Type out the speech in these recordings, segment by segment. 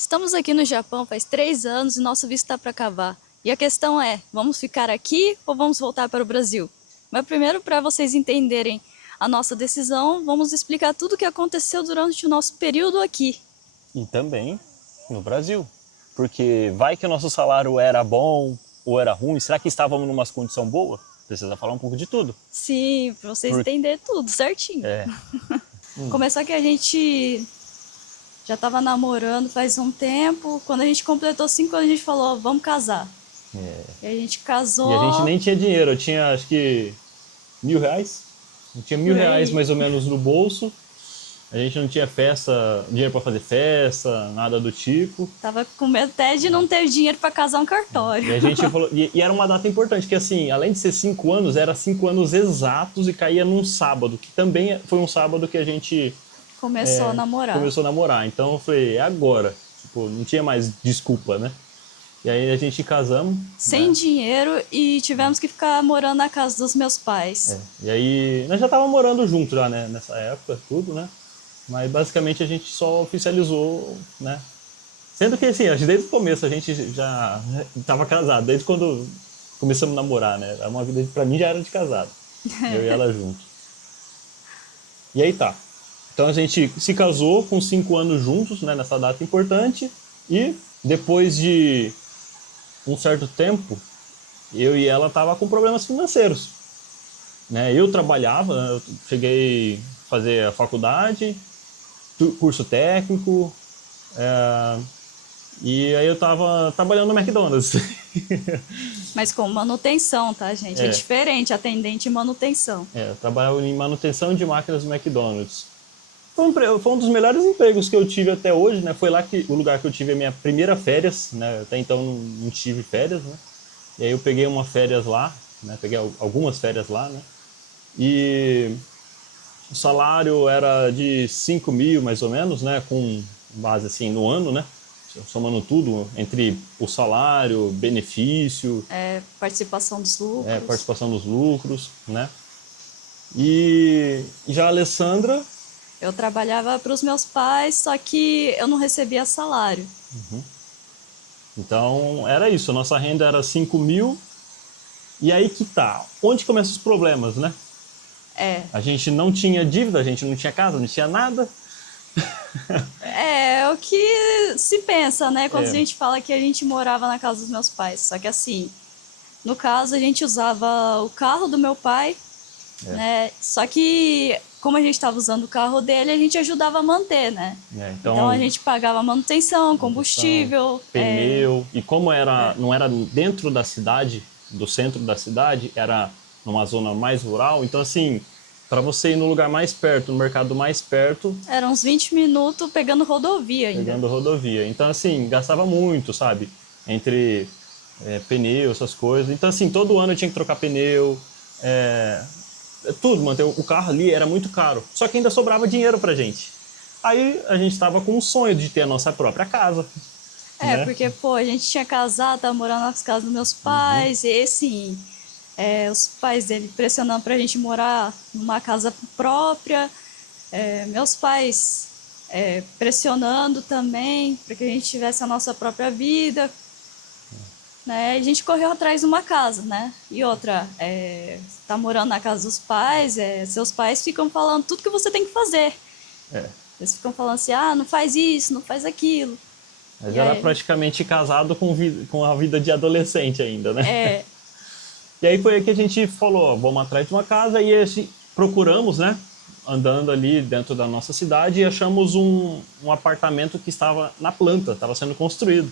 Estamos aqui no Japão faz 3 anos e nosso visto está para acabar. E a questão é, vamos ficar aqui ou vamos voltar para o Brasil? Mas primeiro, para vocês entenderem a nossa decisão, vamos explicar tudo o que aconteceu durante o nosso período aqui. E também no Brasil. Porque vai que o nosso salário era bom ou era ruim, será que estávamos numa condição boa? Precisa falar um pouco de tudo. Sim, para vocês Por... entenderem tudo certinho. É, Começar que a gente já estava namorando faz um tempo. Quando a gente completou 5 anos, a gente falou, vamos casar. E a gente e a gente casou nem tinha dinheiro, eu tinha acho que R$ 1.000. Eu tinha por R$ 1.000 aí. mais ou menos no bolso. A gente não tinha festa, dinheiro para fazer festa, nada do tipo. Tava com medo até de não ter dinheiro para casar um cartório. E a gente falou, e era uma data importante, que assim, além de ser 5 anos, era 5 anos exatos e caía num sábado, que também foi um sábado que a gente Começou a namorar. começou a namorar. Então eu falei, é agora. Tipo, não tinha mais desculpa, né? E aí a gente casamos. Sem dinheiro e tivemos que ficar morando na casa dos meus pais. E aí nós já estávamos morando juntos já, né? Nessa época, tudo, né? Mas basicamente a gente só oficializou, né? Sendo que assim, acho que desde o começo a gente já estava casado, desde quando começamos a namorar, né? Era uma vida, pra mim já era de casado. Eu e ela juntos. E aí tá. Então a gente se casou com 5 anos juntos, né? Nessa data importante. E depois de um certo tempo, eu e ela tava com problemas financeiros, né? Eu trabalhava, eu cheguei a fazer a faculdade, curso técnico, e aí eu tava trabalhando no McDonald's. Mas com manutenção, tá, gente? É diferente, atendente e manutenção. Eu trabalhava em manutenção de máquinas do McDonald's. Foi um dos melhores empregos que eu tive até hoje, né? Foi lá o lugar que eu tive a minha primeira férias, né? Até então não tive férias, né? E aí eu peguei uma férias lá, né? Peguei algumas férias lá, né? E o salário era de 5 mil, mais ou menos, né? Com base assim no ano, né? Somando tudo entre o salário, benefício, Participação dos lucros. participação dos lucros, né? E já a Alessandra, Eu trabalhava para os meus pais, só que eu não recebia salário. então era isso, a nossa renda era 5 mil. E aí que tá, onde começam os problemas, né? A gente não tinha dívida, a gente não tinha casa, não tinha nada. É o que se pensa, né? Quando a gente fala que a gente morava na casa dos meus pais. Só que assim, no caso, a gente usava o carro do meu pai, né? Só que, como a gente estava usando o carro dele, a gente ajudava a manter, né? Então a gente pagava manutenção, combustível, pneu. E como não era dentro da cidade, do centro da cidade, era numa zona mais rural, então assim, para você ir no lugar mais perto, no mercado mais perto, eram uns 20 minutos pegando rodovia ainda. pegando rodovia. Então assim, gastava muito, sabe? Entre pneu, essas coisas. Então assim, todo ano eu tinha que trocar pneu, tudo, manter o carro ali era muito caro. Só que ainda sobrava dinheiro pra gente. Aí a gente estava com o sonho de ter a nossa própria casa. Né? Porque, pô, a gente tinha casado, tava morando nas casas dos meus pais, e assim, os pais dele pressionando pra gente morar numa casa própria, meus pais pressionando também para que a gente tivesse a nossa própria vida, né? E a gente correu atrás de uma casa, né? E outra, tá morando na casa dos pais, seus pais ficam falando tudo que você tem que fazer. Eles ficam falando assim, não faz isso, não faz aquilo. Mas era praticamente casado com a vida de adolescente ainda, né? E aí foi aí que a gente falou, ó, vamos atrás de uma casa e procuramos, né? Andando ali dentro da nossa cidade e achamos um apartamento que estava na planta, estava sendo construído.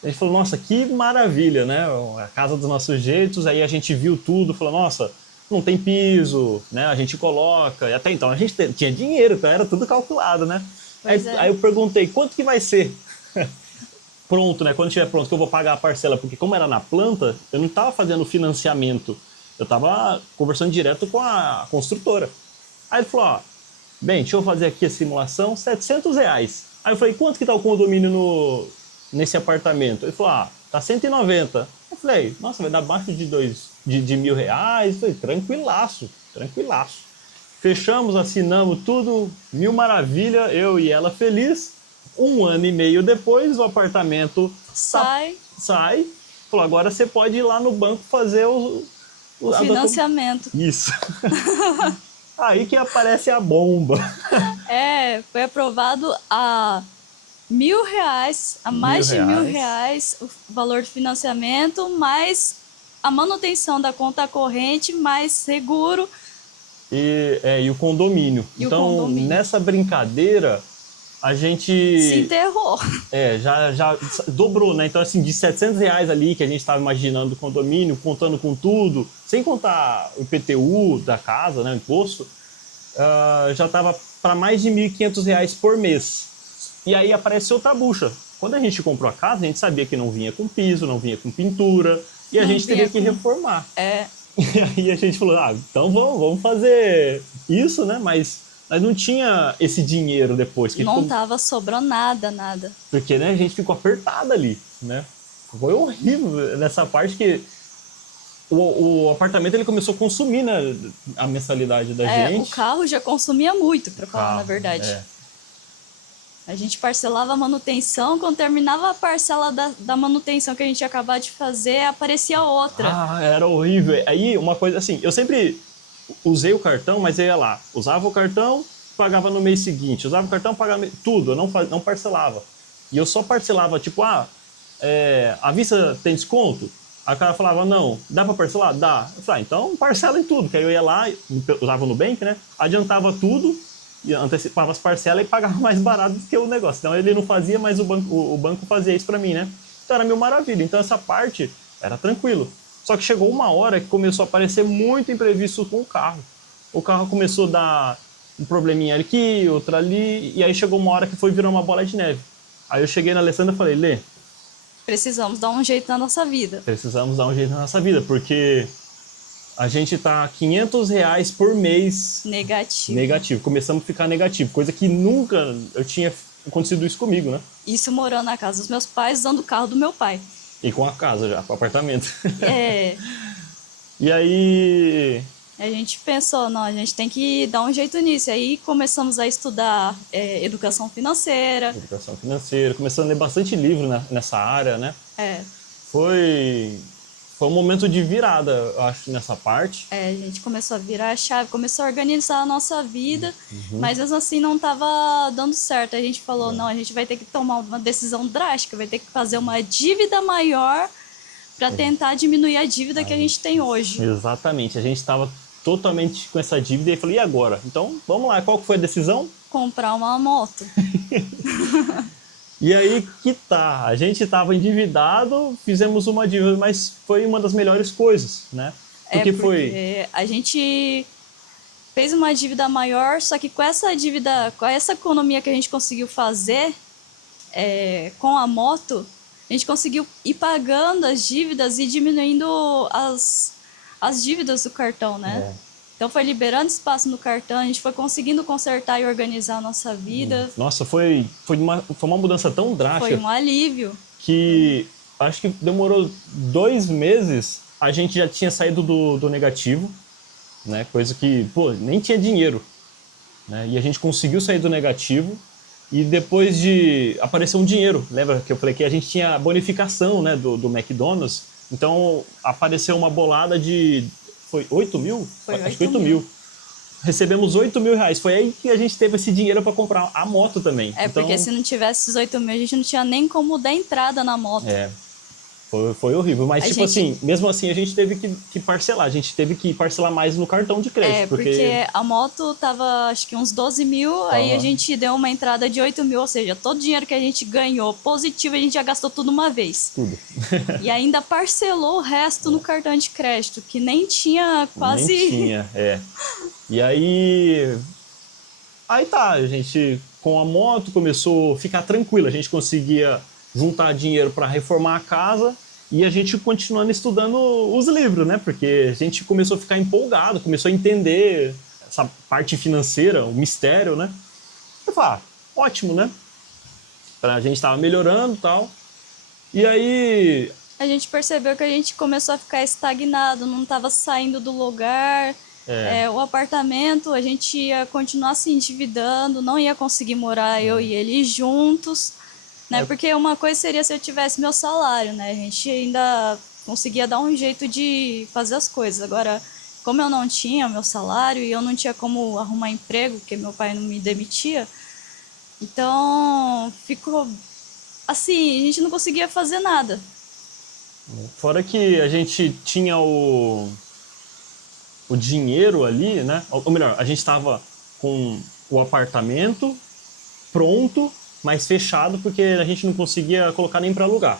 A gente falou, nossa, que maravilha, né? A casa dos nossos jeitos. Aí a gente viu tudo, falou, nossa, não tem piso, né? A gente coloca. E até então a gente tinha dinheiro, então era tudo calculado, né? Aí eu perguntei, quanto que vai ser? Pronto, né? Quando estiver pronto, que eu vou pagar a parcela, porque como era na planta, eu não estava fazendo financiamento, eu estava conversando direto com a construtora. Aí ele falou, ó, bem, deixa eu fazer aqui a simulação, R$ 700. Aí eu falei, quanto que tá o condomínio nesse apartamento? Ele falou, tá 190. Eu falei, nossa, vai dar abaixo de R$ 1.000. Eu falei, tranquilaço, tranquilaço. Fechamos, assinamos tudo, mil maravilha, eu e ela feliz. Um ano e meio depois, o apartamento sai. Falou, agora você pode ir lá no banco fazer o financiamento. Isso. Aí que aparece a bomba. Foi aprovado a R$ 1.000, a mais de R$ 1.000 o valor de financiamento, mais a manutenção da conta corrente, mais seguro. E o condomínio. Então, nessa brincadeira, a gente... se enterrou. Já dobrou, né? Então, assim, de R$ 700 ali que a gente estava imaginando do condomínio, contando com tudo, sem contar o IPTU da casa, né, o imposto, já estava para mais de R$ 1.500 por mês. E aí apareceu outra bucha. Quando a gente comprou a casa, a gente sabia que não vinha com piso, não vinha com pintura, e a gente teria que reformar. E aí a gente falou, então vamos fazer isso, né? Mas não tinha esse dinheiro depois. Que não tava sobrando nada. Porque, né, a gente ficou apertado ali, né? Foi horrível nessa parte que o apartamento ele começou a consumir, né, a mensalidade da gente. O carro já consumia muito, para falar na verdade. A gente parcelava a manutenção, quando terminava a parcela da manutenção que a gente ia acabar de fazer, aparecia outra. Era horrível. Aí, uma coisa assim, eu sempre usei o cartão, mas eu ia lá, usava o cartão, pagava no mês seguinte, usava o cartão, pagava tudo, eu não parcelava. E eu só parcelava, tipo, à vista tem desconto? Aí o cara falava, não, dá pra parcelar? Dá. Eu falei, então parcela em tudo, que aí eu ia lá, usava o Nubank, né, adiantava tudo, e antecipava as parcelas e pagava mais barato do que o negócio. Então ele não fazia, mas o banco fazia isso para mim, né? Então era mil maravilha. Então essa parte era tranquilo. Só que chegou uma hora que começou a aparecer muito imprevisto com o carro. O carro começou a dar um probleminha aqui, outro ali, e aí chegou uma hora que foi virar uma bola de neve. Aí eu cheguei na Alessandra e falei, Lê, precisamos dar um jeito na nossa vida. Precisamos dar um jeito na nossa vida, porque a gente tá R$ 500 por mês negativo. Começamos a ficar negativo, coisa que nunca eu tinha acontecido isso comigo, né? Isso morando na casa dos meus pais, usando o carro do meu pai. E com a casa já, com o apartamento. E aí... a gente pensou, não, a gente tem que dar um jeito nisso. E aí começamos a estudar educação financeira. Começamos a ler bastante livro nessa área, né? Foi um momento de virada, eu acho, nessa parte. A gente começou a virar a chave, começou a organizar a nossa vida, mas mesmo assim não estava dando certo. A gente falou, não, a gente vai ter que tomar uma decisão drástica, vai ter que fazer uma dívida maior para tentar diminuir a dívida que a gente tem hoje. Exatamente, a gente estava totalmente com essa dívida e falei, e agora? Então, vamos lá, qual que foi a decisão? Comprar uma moto. E aí que tá, a gente estava endividado, fizemos uma dívida, mas foi uma das melhores coisas, né? Porque a gente fez uma dívida maior, só que com essa dívida, com essa economia que a gente conseguiu fazer com a moto, a gente conseguiu ir pagando as dívidas e diminuindo as dívidas do cartão, né? Então foi liberando espaço no cartão, a gente foi conseguindo consertar e organizar a nossa vida. Nossa, foi uma mudança tão drástica. Foi um alívio. Que acho que demorou 2 meses, a gente já tinha saído do negativo, né? Coisa que, nem tinha dinheiro, né? E a gente conseguiu sair do negativo e depois apareceu um dinheiro. Lembra que eu falei que a gente tinha bonificação, né, do McDonald's? Então apareceu uma bolada de... Foi 8 mil? Acho que 8 mil. Recebemos R$8.000. Foi aí que a gente teve esse dinheiro para comprar a moto também. Porque se não tivesse esses 8 mil, a gente não tinha nem como dar entrada na moto. Foi horrível. Mas, assim, mesmo assim, a gente teve que parcelar. A gente teve que parcelar mais no cartão de crédito. Porque a moto tava, acho que uns 12 mil, aí a gente deu uma entrada de 8 mil, ou seja, todo o dinheiro que a gente ganhou positivo, a gente já gastou tudo uma vez. Tudo. E ainda parcelou o resto no cartão de crédito, que nem tinha quase... Nem tinha, E aí tá, a gente com a moto começou a ficar tranquilo, a gente conseguia juntar dinheiro para reformar a casa e a gente continuando estudando os livros, né? Porque a gente começou a ficar empolgado, começou a entender essa parte financeira, o mistério, né? Eu falei, ótimo, né? A gente estava melhorando e tal. E aí... a gente percebeu que a gente começou a ficar estagnado, não estava saindo do lugar... o apartamento, a gente ia continuar se endividando, não ia conseguir morar eu e ele juntos, né? Porque uma coisa seria se eu tivesse meu salário, né? A gente ainda conseguia dar um jeito de fazer as coisas. Agora, como eu não tinha meu salário e eu não tinha como arrumar emprego, porque meu pai não me demitia, então ficou assim, a gente não conseguia fazer nada. Fora que a gente tinha o dinheiro ali, né? Ou melhor, a gente estava com o apartamento pronto, mas fechado, porque a gente não conseguia colocar nem para alugar.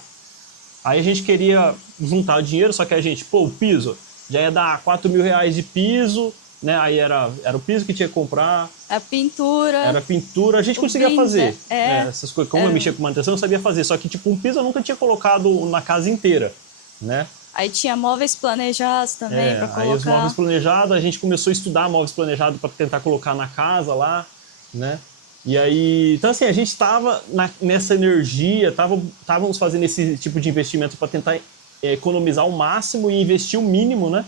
Aí a gente queria juntar dinheiro, só que a gente, o piso, já ia dar 4 mil reais de piso, né? Aí era o piso que tinha que comprar. A pintura. Era pintura, a gente conseguia fazer. Essas coisas, como eu mexia com manutenção, eu sabia fazer. Só que, tipo, um piso eu nunca tinha colocado na casa inteira, né? Aí tinha móveis planejados também para colocar. Aí os móveis planejados, a gente começou a estudar móveis planejados para tentar colocar na casa lá, né? E aí, então assim, a gente estava nessa energia, estávamos fazendo esse tipo de investimento para tentar economizar o máximo e investir o mínimo, né?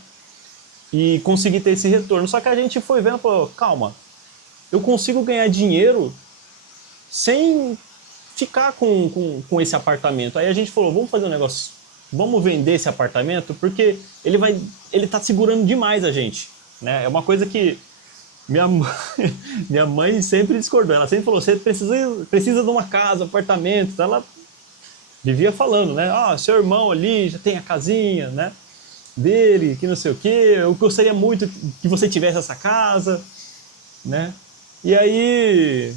E conseguir ter esse retorno. Só que a gente foi vendo, calma, eu consigo ganhar dinheiro sem ficar com esse apartamento. Aí a gente falou, vamos fazer um negócio, vamos vender esse apartamento, porque ele tá segurando demais a gente, né? É uma coisa que minha mãe sempre discordou. Ela sempre falou, você precisa de uma casa, apartamento. Então ela vivia falando, né? Seu irmão ali já tem a casinha, né? Dele, que não sei o quê. Eu gostaria muito que você tivesse essa casa, né? E aí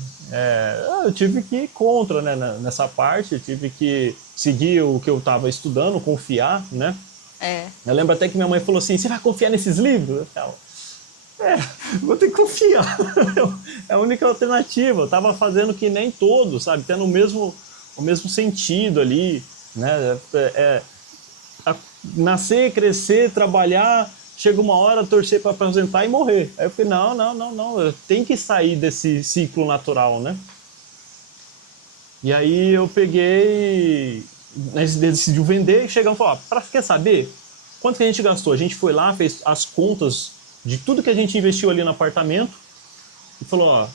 eu tive que ir contra, né, nessa parte. Eu tive que seguir o que eu estava estudando, confiar, né? Eu lembro até que minha mãe falou assim, você vai confiar nesses livros? Eu falei, vou ter que confiar. É a única alternativa. Eu estava fazendo que nem todos, sabe? Tendo o mesmo sentido ali, né? Nascer, crescer, trabalhar, chega uma hora, torcer para aposentar e morrer. Aí eu falei, não, eu tenho que sair desse ciclo natural, né? E aí eu peguei, decidiu vender e chegamos e falamos, quer saber? Quanto que a gente gastou? A gente foi lá, fez as contas de tudo que a gente investiu ali no apartamento e falou,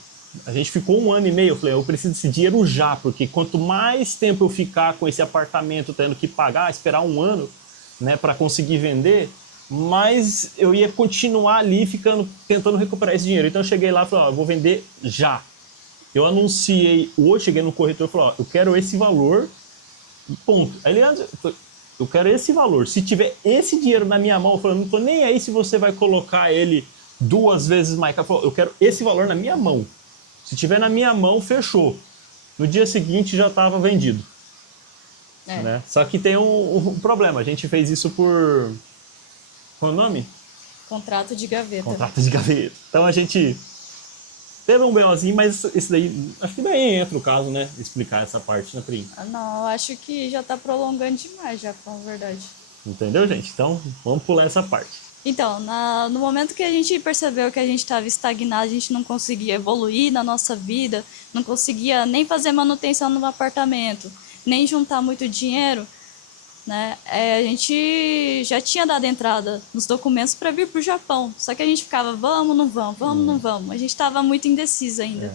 a gente ficou 1 ano e meio. Eu falei, eu preciso desse dinheiro já, porque quanto mais tempo eu ficar com esse apartamento tendo que pagar, esperar 1 ano, né, para conseguir vender, mais eu ia continuar ali tentando recuperar esse dinheiro. Então eu cheguei lá e falei, eu vou vender já. Eu anunciei hoje, cheguei no corretor e falei, eu quero esse valor e ponto. Aliás, eu quero esse valor. Se tiver esse dinheiro na minha mão, eu falei, não tô nem aí se você vai colocar ele 2 vezes mais caro. Eu quero esse valor na minha mão. Se tiver na minha mão, fechou. No dia seguinte já estava vendido. Né? Só que tem um problema. A gente fez isso por... Qual é o nome? Contrato de gaveta. Contrato de gaveta. Então a gente teve um BOzinho, mas esse daí... Acho que daí entra o caso, né? Explicar essa parte, né, Pri? Não, eu acho que já tá prolongando demais, já, com a verdade. Entendeu, gente? Então, vamos pular essa parte. Então, no momento que a gente percebeu que a gente estava estagnado, a gente não conseguia evoluir na nossa vida, não conseguia nem fazer manutenção no apartamento, nem juntar muito dinheiro, né? A gente já tinha dado entrada nos documentos para vir para o Japão, só que a gente ficava, vamos, não vamos. A gente estava muito indeciso ainda.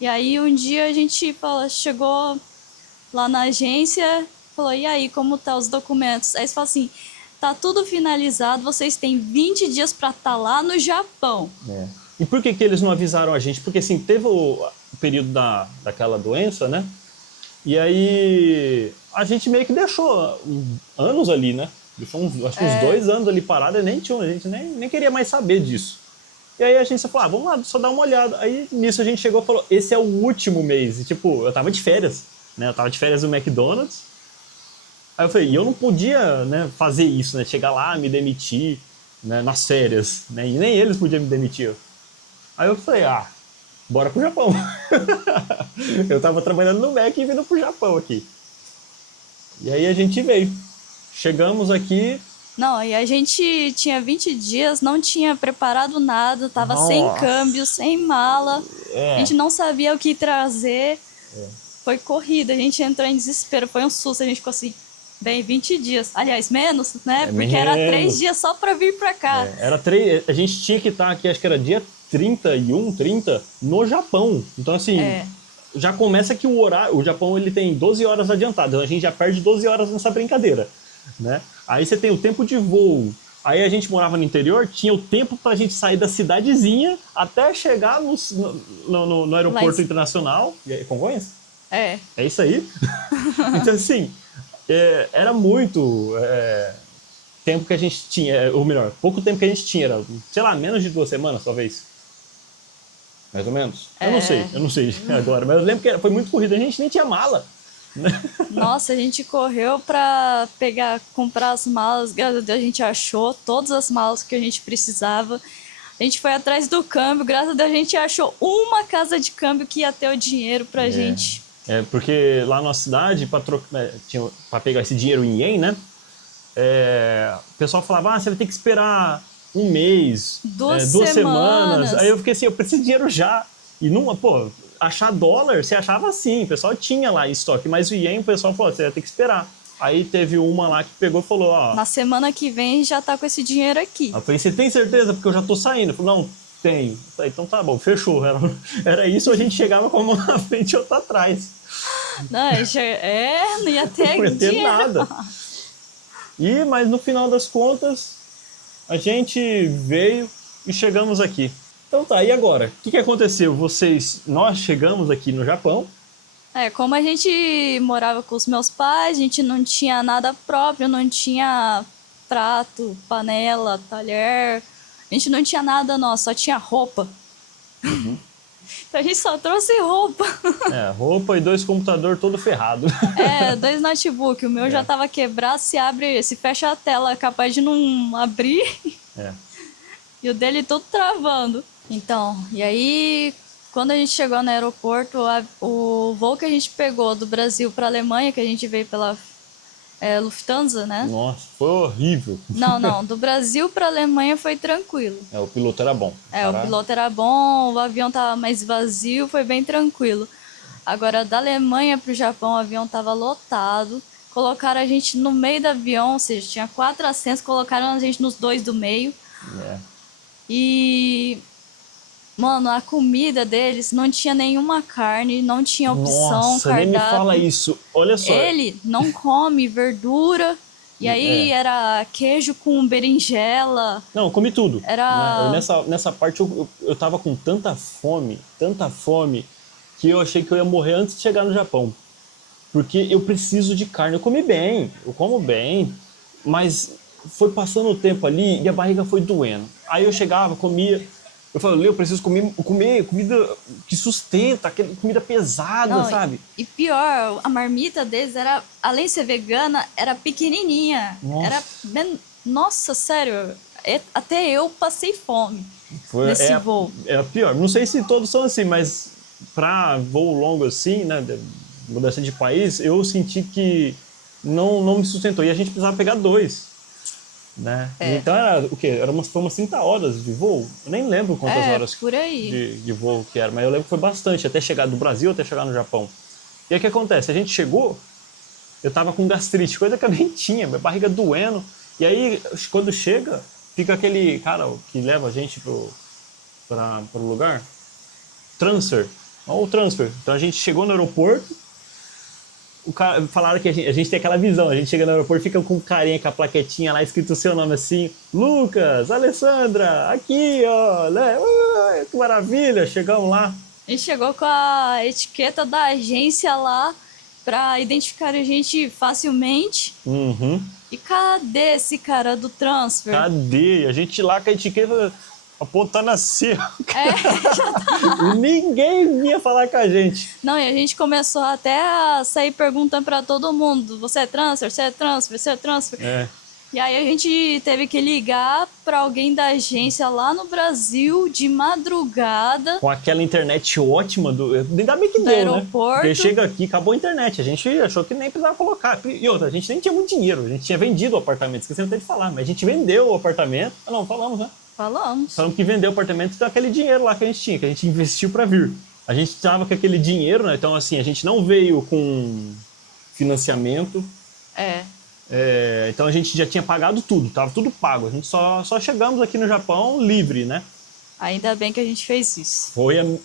E aí um dia a gente chegou lá na agência, falou, e aí, como tá os documentos? Aí eles falaram assim, tá tudo finalizado, vocês têm 20 dias para estar lá no Japão. E por que eles não avisaram a gente? Porque assim, teve o período daquela doença, né? E aí a gente meio que deixou anos ali, né? Deixou acho que uns 2 anos ali parado, e a gente nem queria mais saber disso. E aí a gente falou, vamos lá, só dar uma olhada. Aí nisso a gente chegou e falou, esse é o último mês. E tipo, eu tava de férias, né? Eu tava de férias no McDonald's. Aí eu falei, e eu não podia, né, fazer isso, né? Chegar lá, me demitir, né, nas férias, né? E nem eles podiam me demitir. Aí eu falei, bora pro Japão. Eu tava trabalhando no Mac e vindo pro Japão aqui. E aí a gente veio. Chegamos aqui... Não, e a gente tinha 20 dias, não tinha preparado nada, tava sem câmbio, sem mala. A gente não sabia o que trazer. Foi corrida, a gente entrou em desespero, foi um susto, a gente ficou assim... Bem, 20 dias. Aliás, menos, né? Porque menos. era 3 dias só para vir para cá. Era 3, a gente tinha que estar aqui, acho que era dia 31, 30, no Japão. Então, assim, já começa que o horário, o Japão ele tem 12 horas adiantado, então a gente já perde 12 horas nessa brincadeira, né? Aí você tem o tempo de voo. Aí a gente morava no interior, tinha o tempo pra gente sair da cidadezinha até chegar no aeroporto internacional. E aí, Congonhas? É isso aí. Então, assim, era muito tempo que a gente tinha, ou melhor, pouco tempo que a gente tinha, era, sei lá, menos de 2 semanas, talvez. Mais ou menos? Eu não sei agora, mas eu lembro que foi muito corrido, a gente nem tinha mala. Nossa, a gente correu pra comprar as malas, graças a Deus a gente achou todas as malas que a gente precisava. A gente foi atrás do câmbio, graças a Deus a gente achou uma casa de câmbio que ia ter o dinheiro pra gente. Porque lá na cidade, pra pegar esse dinheiro em ien, né? O pessoal falava, você vai ter que esperar um mês, 2 semanas. Aí eu fiquei assim, eu preciso de dinheiro já. E achar dólar, você achava assim, o pessoal tinha lá em estoque, mas o ien, o pessoal falou, você vai ter que esperar. Aí teve uma lá que pegou e falou, na semana que vem já tá com esse dinheiro aqui. Eu falei, você tem certeza? Porque eu já tô saindo. Eu falei, não, tenho. Eu falei, então tá bom, fechou. Era isso, a gente chegava com a mão na frente e outra atrás. Não, não ia ter não ia ter dinheiro. nada. Mas no final das contas, a gente veio e chegamos aqui. Então tá, e agora? O que aconteceu? Nós chegamos aqui no Japão. Como a gente morava com os meus pais, a gente não tinha nada próprio, não tinha prato, panela, talher, a gente não tinha nada nosso, só tinha roupa. Então a gente só trouxe roupa. Roupa e 2 computadores todo ferrado. 2 notebooks, o meu já tava quebrado, se fecha a tela, é capaz de não abrir. E o dele todo travando. Então, e aí, quando a gente chegou no aeroporto, o voo que a gente pegou do Brasil para a Alemanha, que a gente veio pela Lufthansa, né? Nossa, foi horrível. Não, do Brasil para a Alemanha foi tranquilo. O piloto era bom. O piloto era bom, o avião tava mais vazio, foi bem tranquilo. Agora, da Alemanha para o Japão, o avião tava lotado. Colocaram a gente no meio do avião, ou seja, tinha 4 assentos, colocaram a gente nos 2 do meio. E... Mano, a comida deles não tinha nenhuma carne, não tinha opção, Nossa, cardápio. Nem me fala isso. Olha só. Ele não come verdura. E aí era queijo com berinjela. Não, eu comi tudo. Era... Nessa parte eu tava com tanta fome, que eu achei que eu ia morrer antes de chegar no Japão. Porque eu preciso de carne. Eu como bem, mas foi passando o tempo ali e a barriga foi doendo. Aí eu chegava, comia... Eu falei, eu preciso comer comida que sustenta, comida pesada, sabe? E pior, a marmita deles era, além de ser vegana, era pequenininha. Nossa, sério, até eu passei fome nesse voo. É pior. Não sei se todos são assim, mas para voo longo assim, né, mudança de país, eu senti que não me sustentou. E a gente precisava pegar 2. Né? Então era o quê? Foi umas 30 horas de voo? Eu nem lembro quantas horas por aí. De voo que era, mas eu lembro que foi bastante, até chegar do Brasil, até chegar no Japão. E aí o que acontece? A gente chegou, eu tava com gastrite, coisa que eu nem tinha, minha barriga doendo. E aí, quando chega, fica aquele cara que leva a gente pro lugar, transfer. Então a gente chegou no aeroporto, falaram que a gente tem aquela visão, a gente chega no aeroporto, fica com carinha, com a plaquetinha lá, escrito o seu nome assim, Lucas, Alessandra, aqui, ó, né? Que maravilha, chegamos lá. A gente chegou com a etiqueta da agência lá, pra identificar a gente facilmente. E cadê esse cara do transfer? Cadê? A gente lá com a etiqueta apontando assim. E ninguém vinha falar com a gente. Não, e a gente começou até a sair perguntando pra todo mundo, você é transfer, você é transfer, você é transfer? E aí a gente teve que ligar pra alguém da agência lá no Brasil, de madrugada. Com aquela internet ótima, ainda bem que deu, aeroporto. Né? Porque chega aqui, acabou a internet, a gente achou que nem precisava colocar. E outra, a gente nem tinha muito dinheiro, a gente tinha vendido o apartamento, esquecendo até de falar, mas a gente vendeu o apartamento. Não, falamos, né? Falamos que vendeu o apartamento e aquele dinheiro lá que a gente investiu para vir. A gente estava com aquele dinheiro, né? Então assim, a gente não veio com financiamento. Então a gente já tinha pagado tudo, tava tudo pago. A gente só chegamos aqui no Japão livre, né? Ainda bem que a gente fez isso.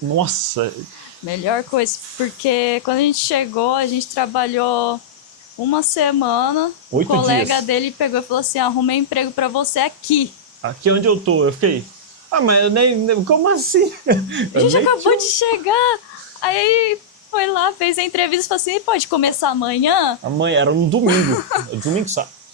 Nossa! Melhor coisa, porque quando a gente chegou, a gente trabalhou uma semana. 8 o colega dias. dele pegou e falou assim, arrumei emprego pra você aqui. Aqui onde eu tô. Eu fiquei, mas eu nem como assim? A gente acabou de chegar. Aí foi lá, fez a entrevista e falou assim, pode começar amanhã? Amanhã, era um domingo. Domingo,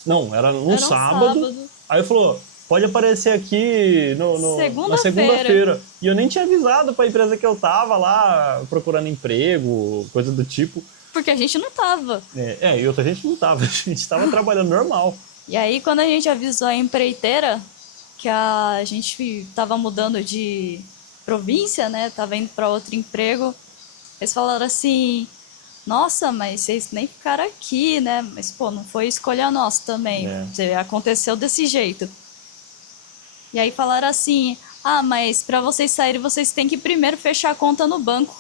não, era um sábado. Aí falou, pode aparecer aqui na segunda-feira. E eu nem tinha avisado pra empresa que eu tava lá procurando emprego, coisa do tipo. Porque a gente não tava. E outra gente não tava. A gente tava trabalhando normal. E aí, quando a gente avisou a empreiteira que a gente tava mudando de província, né? Tava indo pra outro emprego. Eles falaram assim, nossa, mas vocês nem ficaram aqui, né? Mas, pô, não foi escolha nossa também. Aconteceu desse jeito. E aí falaram assim, mas pra vocês saírem, vocês têm que primeiro fechar a conta no banco.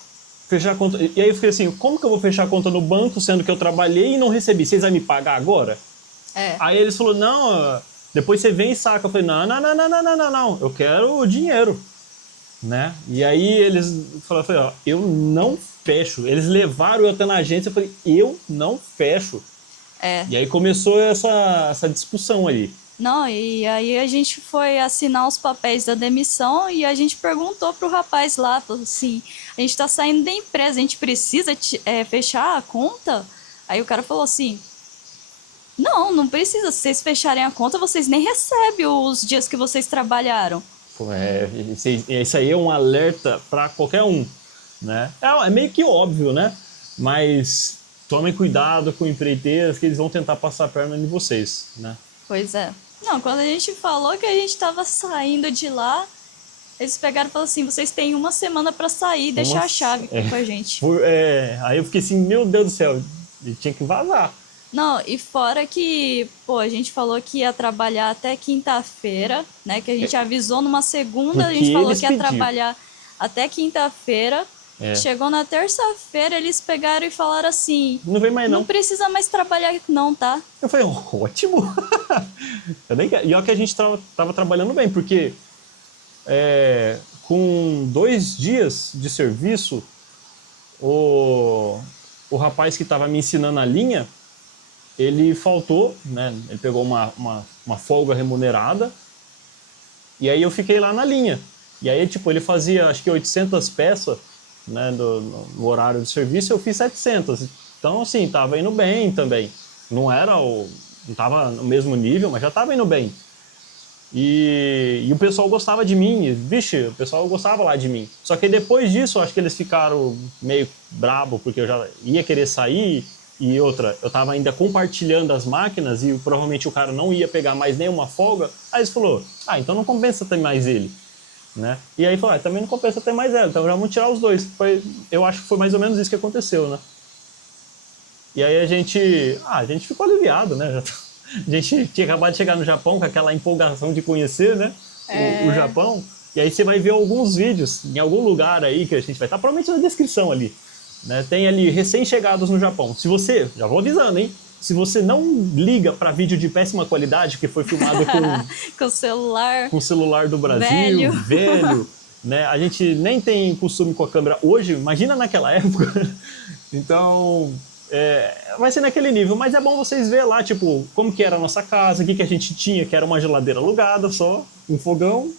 Fechar a conta. E aí eu fiquei assim, como que eu vou fechar a conta no banco, sendo que eu trabalhei e não recebi? Vocês vão me pagar agora? Aí eles falaram, não, depois você vem e saca. Eu falei, não, eu quero o dinheiro. Né? E aí eles falaram, ó, eu não fecho. Eles levaram eu até na agência, eu falei, eu não fecho. E aí começou essa discussão ali. Não, e aí a gente foi assinar os papéis da demissão e a gente perguntou pro rapaz lá, falou assim, a gente tá saindo da empresa, a gente precisa fechar a conta? Aí o cara falou assim, não precisa, se vocês fecharem a conta, vocês nem recebem os dias que vocês trabalharam. Isso aí é um alerta para qualquer um, né? É meio que óbvio, né? Mas tomem cuidado com empreiteiras que eles vão tentar passar a perna em vocês, né? Pois é. Não, quando a gente falou que a gente estava saindo de lá, eles pegaram e falaram assim, vocês têm uma semana para sair e deixar a chave com a gente. Aí eu fiquei assim, meu Deus do céu, eu tinha que vazar. Não, e fora que, pô, a gente falou que ia trabalhar até quinta-feira, né? Que a gente avisou numa segunda, a gente falou que ia trabalhar até quinta-feira. Chegou na terça-feira, eles pegaram e falaram assim... Não vem mais não. Não precisa mais trabalhar não, tá? Eu falei, ótimo. E olha que a gente tava trabalhando bem, porque com 2 dias de serviço, o rapaz que estava me ensinando a linha, ele faltou, né? Ele pegou uma folga remunerada e aí eu fiquei lá na linha. E aí, tipo, ele fazia, acho que 800 peças, né, no horário de serviço, eu fiz 700. Então, assim, tava indo bem também. Não tava no mesmo nível, mas já tava indo bem. E o pessoal gostava de mim, vixe, o pessoal gostava lá de mim. Só que depois disso, acho que eles ficaram meio brabo, porque eu já ia querer sair. E outra, eu tava ainda compartilhando as máquinas e provavelmente o cara não ia pegar mais nenhuma folga. Aí eles falou, então não compensa ter mais ele, né? E aí falou, também não compensa ter mais ela, então já vamos tirar os dois. Eu acho que foi mais ou menos isso que aconteceu, né? E aí a gente ficou aliviado, né? A gente tinha acabado de chegar no Japão com aquela empolgação de conhecer, né? O Japão. E aí você vai ver alguns vídeos em algum lugar aí que a gente vai estar provavelmente na descrição ali. Né? Tem ali recém-chegados no Japão. Se você, já vou avisando, hein? Se você não liga para vídeo de péssima qualidade, que foi filmado com o celular do Brasil, velho, né? A gente nem tem costume com a câmera hoje, imagina naquela época. Então, vai ser naquele nível, mas é bom vocês verem lá, tipo, como que era a nossa casa, o que a gente tinha, que era uma geladeira alugada só, um fogão.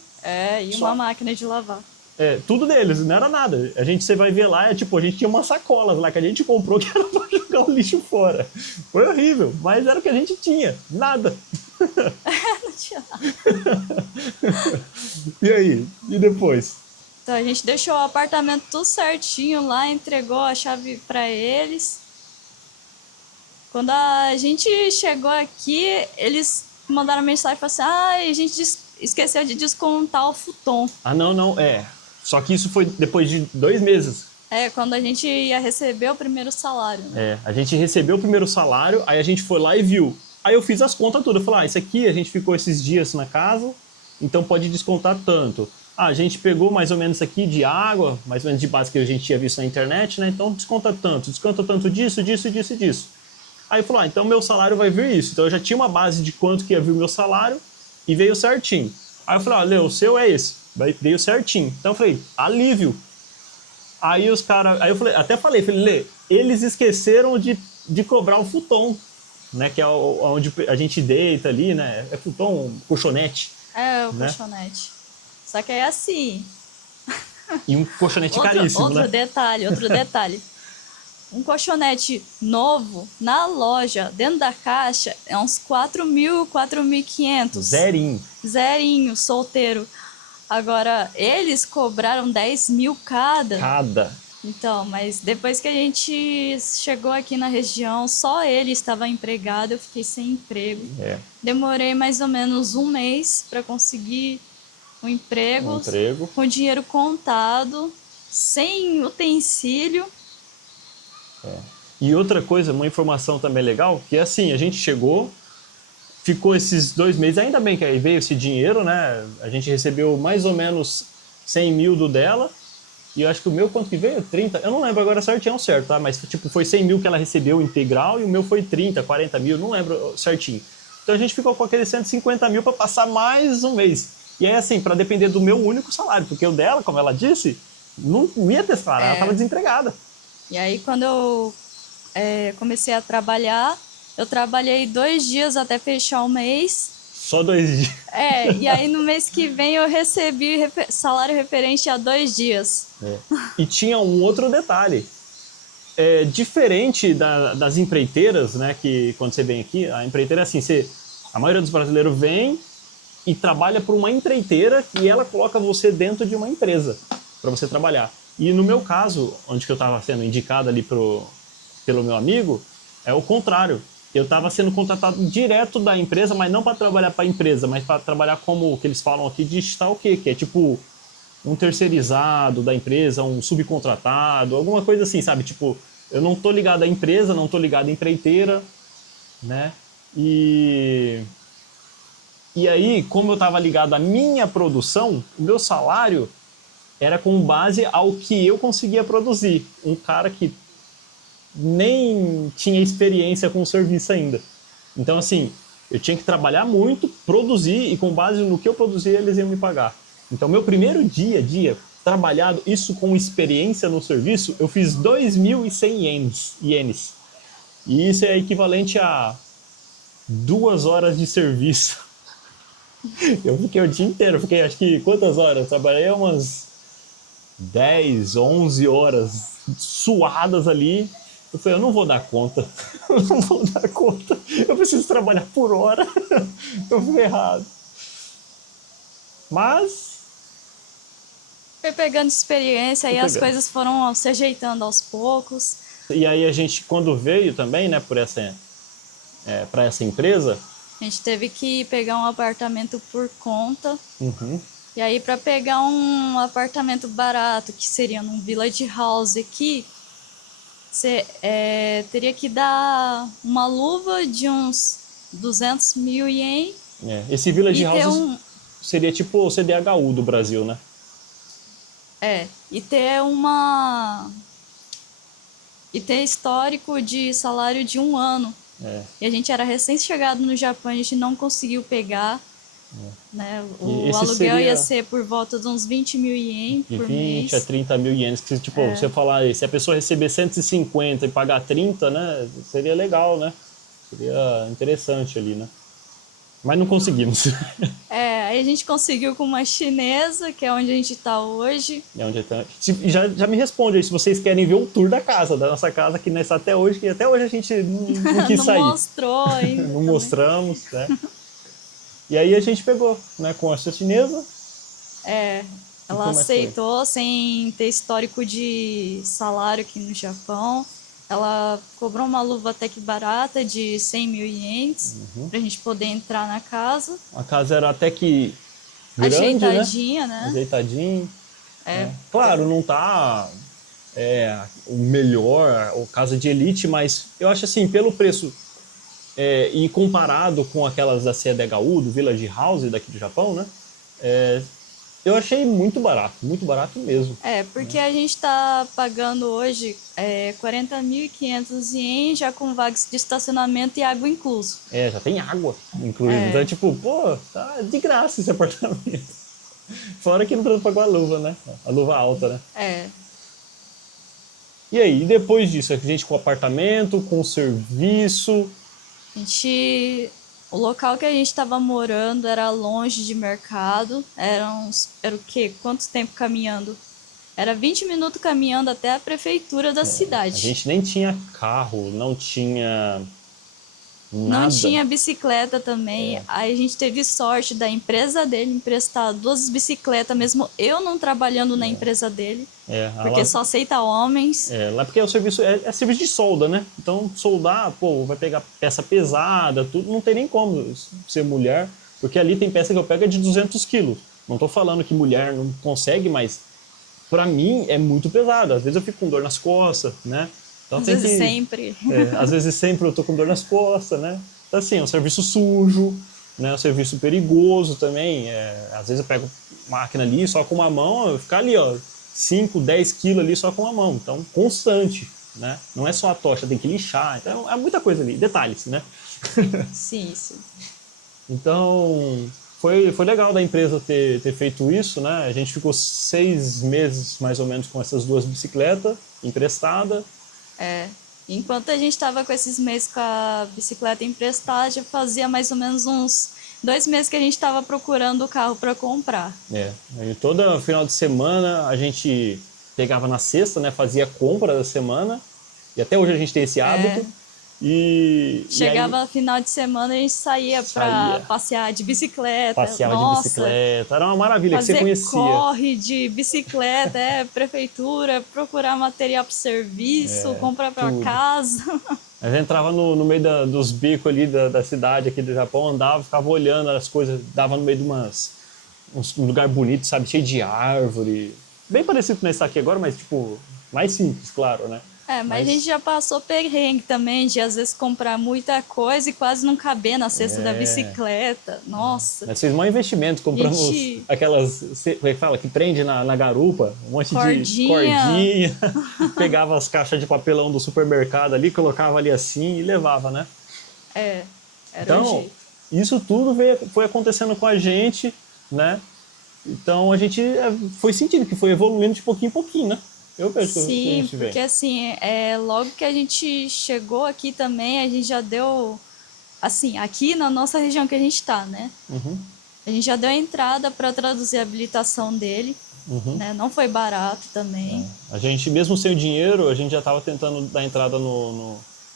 E uma máquina de lavar. Tudo deles, não era nada. Você vai ver lá, a gente tinha umas sacolas lá que a gente comprou que era pra jogar o lixo fora. Foi horrível, mas era o que a gente tinha, nada. Não tinha nada. E aí? E depois? Então a gente deixou o apartamento tudo certinho lá, entregou a chave pra eles. Quando a gente chegou aqui, eles mandaram mensagem e falaram assim, a gente esqueceu de descontar o futon. Não, Só que isso foi depois de 2 meses. Quando a gente ia receber o primeiro salário. Né? A gente recebeu o primeiro salário, aí a gente foi lá e viu. Aí eu fiz as contas todas. Eu falei, isso aqui a gente ficou esses dias na casa, então pode descontar tanto. A gente pegou mais ou menos isso aqui de água, mais ou menos de base que a gente tinha visto na internet, né? Então desconta tanto disso. Aí falou, então meu salário vai vir isso. Então eu já tinha uma base de quanto que ia vir o meu salário e veio certinho. Aí eu falei, Lê, o seu é esse. Veio certinho. Então eu falei, alívio. Aí os caras, aí eu falei, Lê, eles esqueceram de cobrar o futon, né? Que é onde a gente deita ali, né? É futon, colchonete. É, o né? colchonete. Só que é assim. E um colchonete caríssimo, outro né? Outro detalhe. Um colchonete novo, na loja, dentro da caixa, é uns 4.000, 4.500. Zerinho, solteiro. Agora, eles cobraram 10.000 cada. Então, mas depois que a gente chegou aqui na região, só ele estava empregado, eu fiquei sem emprego. Demorei mais ou menos um mês para conseguir um emprego, com dinheiro contado, sem utensílio. E outra coisa, uma informação também legal, que assim, a gente chegou, ficou esses 2 meses, ainda bem que aí veio esse dinheiro, né? A gente recebeu mais ou menos 100 mil do dela, e eu acho que o meu, quanto que veio? 30? Eu não lembro agora certinho, certo, tá? Mas tipo, foi 100 mil que ela recebeu integral, e o meu foi 30, 40 mil, não lembro certinho. Então a gente ficou com aqueles 150 mil para passar mais um mês. E é assim, para depender do meu único salário, porque o dela, como ela disse, não ia ter salário, ela estava desempregada. E aí quando eu comecei a trabalhar, eu trabalhei 2 dias até fechar o mês. Só 2 dias. E aí no mês que vem eu recebi salário referente a 2 dias. E tinha um outro detalhe. Diferente das empreiteiras, né, que quando você vem aqui, a empreiteira é assim, a maioria dos brasileiros vem e trabalha por uma empreiteira e ela coloca você dentro de uma empresa para você trabalhar. E no meu caso, onde que eu estava sendo indicado ali pelo meu amigo, é o contrário. Eu estava sendo contratado direto da empresa, mas não para trabalhar para a empresa, mas para trabalhar como o que eles falam aqui de stalker, que é tipo um terceirizado da empresa, um subcontratado, alguma coisa assim, sabe? Tipo, eu não tô ligado à empresa, não tô ligado à empreiteira, né? E aí, como eu estava ligado à minha produção, o meu salário era com base ao que eu conseguia produzir. Um cara que nem tinha experiência com o serviço ainda. Então, assim, eu tinha que trabalhar muito, produzir, e com base no que eu produzia, eles iam me pagar. Então, meu primeiro dia trabalhado, isso com experiência no serviço, eu fiz 2.100 ienes. E isso é equivalente a 2 horas de serviço. Eu fiquei o dia inteiro, fiquei acho que quantas horas? Trabalhei umas 10, 11 horas suadas ali. Eu falei, eu não vou dar conta, eu preciso trabalhar por hora, eu fui errado. Mas foi pegando experiência e as coisas foram se ajeitando aos poucos. E aí a gente, quando veio também, né, para essa empresa, a gente teve que pegar um apartamento por conta. E aí, para pegar um apartamento barato, que seria num village house aqui, você teria que dar uma luva de uns 200.000 ien. Esse village house seria tipo o CDHU do Brasil, né? E ter histórico de salário de 1 ano. E a gente era recém-chegado no Japão, a gente não conseguiu pegar. Né? O aluguel ia ser por volta de uns 20.000 ien por mês. De 20 a 30 mil ienes. Tipo, você falar, se a pessoa receber 150 e pagar 30, né? Seria legal, né? Seria interessante ali, né? Mas não conseguimos. Aí a gente conseguiu com uma chinesa, que é onde a gente está hoje. Já me responde aí se vocês querem ver o tour da nossa casa, que nessa até hoje, que até hoje a gente não quis sair. Não mostrou ainda. Não mostramos, né? E aí a gente pegou, né, com essa chinesa. Ela aceitou sem ter histórico de salário aqui no Japão. Ela cobrou uma luva até que barata de 100.000 ienes pra gente poder entrar na casa. A casa era até que grande, ajeitadinha, né? Ajeitadinho. Claro, não tá o melhor, ou casa de elite, mas eu acho assim, pelo preço e comparado com aquelas da CDHU, do Village House daqui do Japão, né? Eu achei muito barato mesmo. Porque a gente está pagando hoje 40.500 ienes já com vagas de estacionamento e água incluso. Já tem água incluída. Então, tipo, pô, tá de graça esse apartamento. Fora que não precisa pagar a luva, né? A luva alta, né? E aí, depois disso, a gente com o apartamento, com o serviço... O local que a gente estava morando era longe de mercado. Era o quê? Quanto tempo caminhando? Era 20 minutos caminhando até a prefeitura da cidade. A gente nem tinha carro, não tinha nada. Não tinha bicicleta também. Aí a gente teve sorte da empresa dele emprestar 2 bicicletas, mesmo eu não trabalhando na empresa dele. Porque só aceita homens. Lá porque o serviço é serviço de solda, né? Então, soldar, pô, vai pegar peça pesada, tudo, não tem nem como ser mulher, porque ali tem peça que eu pego de 200 quilos. Não tô falando que mulher não consegue, mas pra mim é muito pesado. Às vezes eu fico com dor nas costas, né? Então, às vezes sempre. Às vezes sempre eu tô com dor nas costas, né? Então, assim, é um serviço sujo, né? Um serviço perigoso também. Às vezes eu pego máquina ali só com uma mão, eu ficar ali, ó, 5, 10 quilos ali só com uma mão. Então, constante, né? Não é só a tocha, tem que lixar. Então, é muita coisa ali. Detalhes, né? Sim, sim. Então, foi legal da empresa ter feito isso, né? A gente ficou 6 meses, mais ou menos, com essas 2 bicicletas emprestadas. Enquanto a gente estava com esses meses com a bicicleta emprestada, já fazia mais ou menos uns 2 meses que a gente estava procurando o carro para comprar. Aí todo final de semana a gente pegava na sexta, né? Fazia a compra da semana. E até hoje a gente tem esse hábito. Chegava final de semana e a gente saía para passear de bicicleta. Passeava de bicicleta. Era uma maravilha que você conhecia. Corre de bicicleta, prefeitura, procurar material para serviço, comprar para casa. A gente entrava no meio dos becos ali da cidade aqui do Japão, andava, ficava olhando as coisas, dava no meio de um lugar bonito, sabe, cheio de árvore. Bem parecido com esse está aqui agora, mas tipo, mais simples, claro, né? Mas a gente já passou perrengue também, de às vezes comprar muita coisa e quase não caber na cesta da bicicleta. Nossa. Nós fizemos um investimento, compramos aquelas, como é que fala, que prende na garupa, um monte de cordinha. Pegava as caixas de papelão do supermercado ali, colocava ali assim e levava, né? Era então, o jeito. Isso tudo foi acontecendo com a gente, né? Então a gente foi sentindo que foi evoluindo de pouquinho em pouquinho, né? Sim, porque assim, logo que a gente chegou aqui também, a gente já deu, assim, aqui na nossa região que a gente está, né? A gente já deu a entrada para traduzir a habilitação dele, né? Não foi barato também. A gente, mesmo sem o dinheiro, a gente já estava tentando dar entrada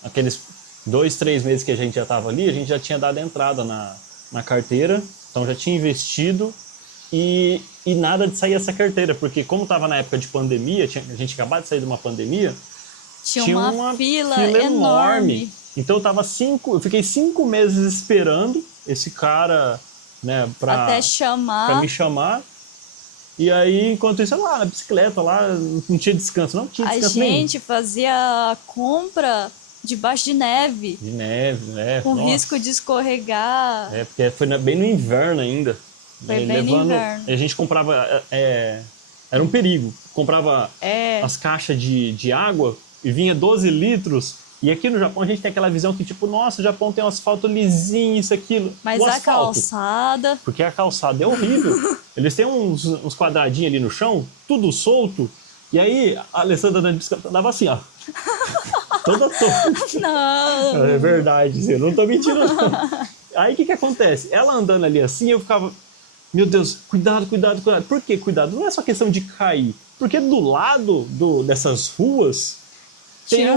naqueles 2, 3 meses que a gente já estava ali, a gente já tinha dado entrada na carteira, então já tinha investido. E nada de sair essa carteira, porque como estava na época de pandemia, a gente acabou de sair de uma pandemia, tinha uma fila enorme. Então eu fiquei 5 meses esperando esse cara, né, até pra me chamar. E aí, enquanto isso, lá na bicicleta, lá não tinha descanso, não tinha descanso nenhum. A gente fazia a compra debaixo de neve. De neve, né? Com risco de escorregar. Porque foi bem no inverno ainda. Foi bem no inverno. A gente comprava, era um perigo, comprava as caixas de água e vinha 12 litros, e aqui no Japão a gente tem aquela visão que tipo, nossa, o Japão tem um asfalto lisinho, isso, aquilo. Mas a calçada... Porque a calçada é horrível. Eles têm uns quadradinhos ali no chão, tudo solto, e aí a Alessandra dava assim, ó. Toda torta. Não. É verdade, eu não tô mentindo não. Aí o que acontece? Ela andando ali assim, eu ficava... Meu Deus, cuidado. Por que cuidado? Não é só questão de cair. Porque do lado dessas ruas tem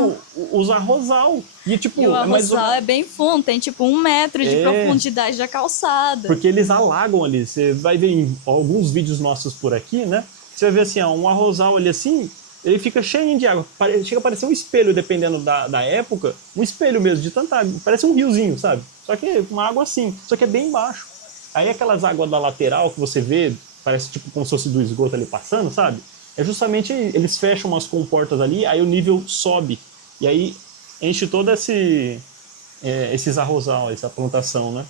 os arrozal. E, tipo, o arrozal é bem fundo, tem tipo 1 metro de profundidade da calçada. Porque eles alagam ali. Você vai ver em alguns vídeos nossos por aqui, né? Você vai ver assim, ó, um arrozal ali assim, ele fica cheio de água. Chega a parecer um espelho, dependendo da época. Um espelho mesmo, de tanta água. Parece um riozinho, sabe? Só que uma água assim. Só que é bem baixo. Aí aquelas águas da lateral que você vê, parece tipo como se fosse do esgoto ali passando, sabe? É justamente eles fecham umas comportas ali, aí o nível sobe. E aí enche todo esses arrozal, essa plantação, né?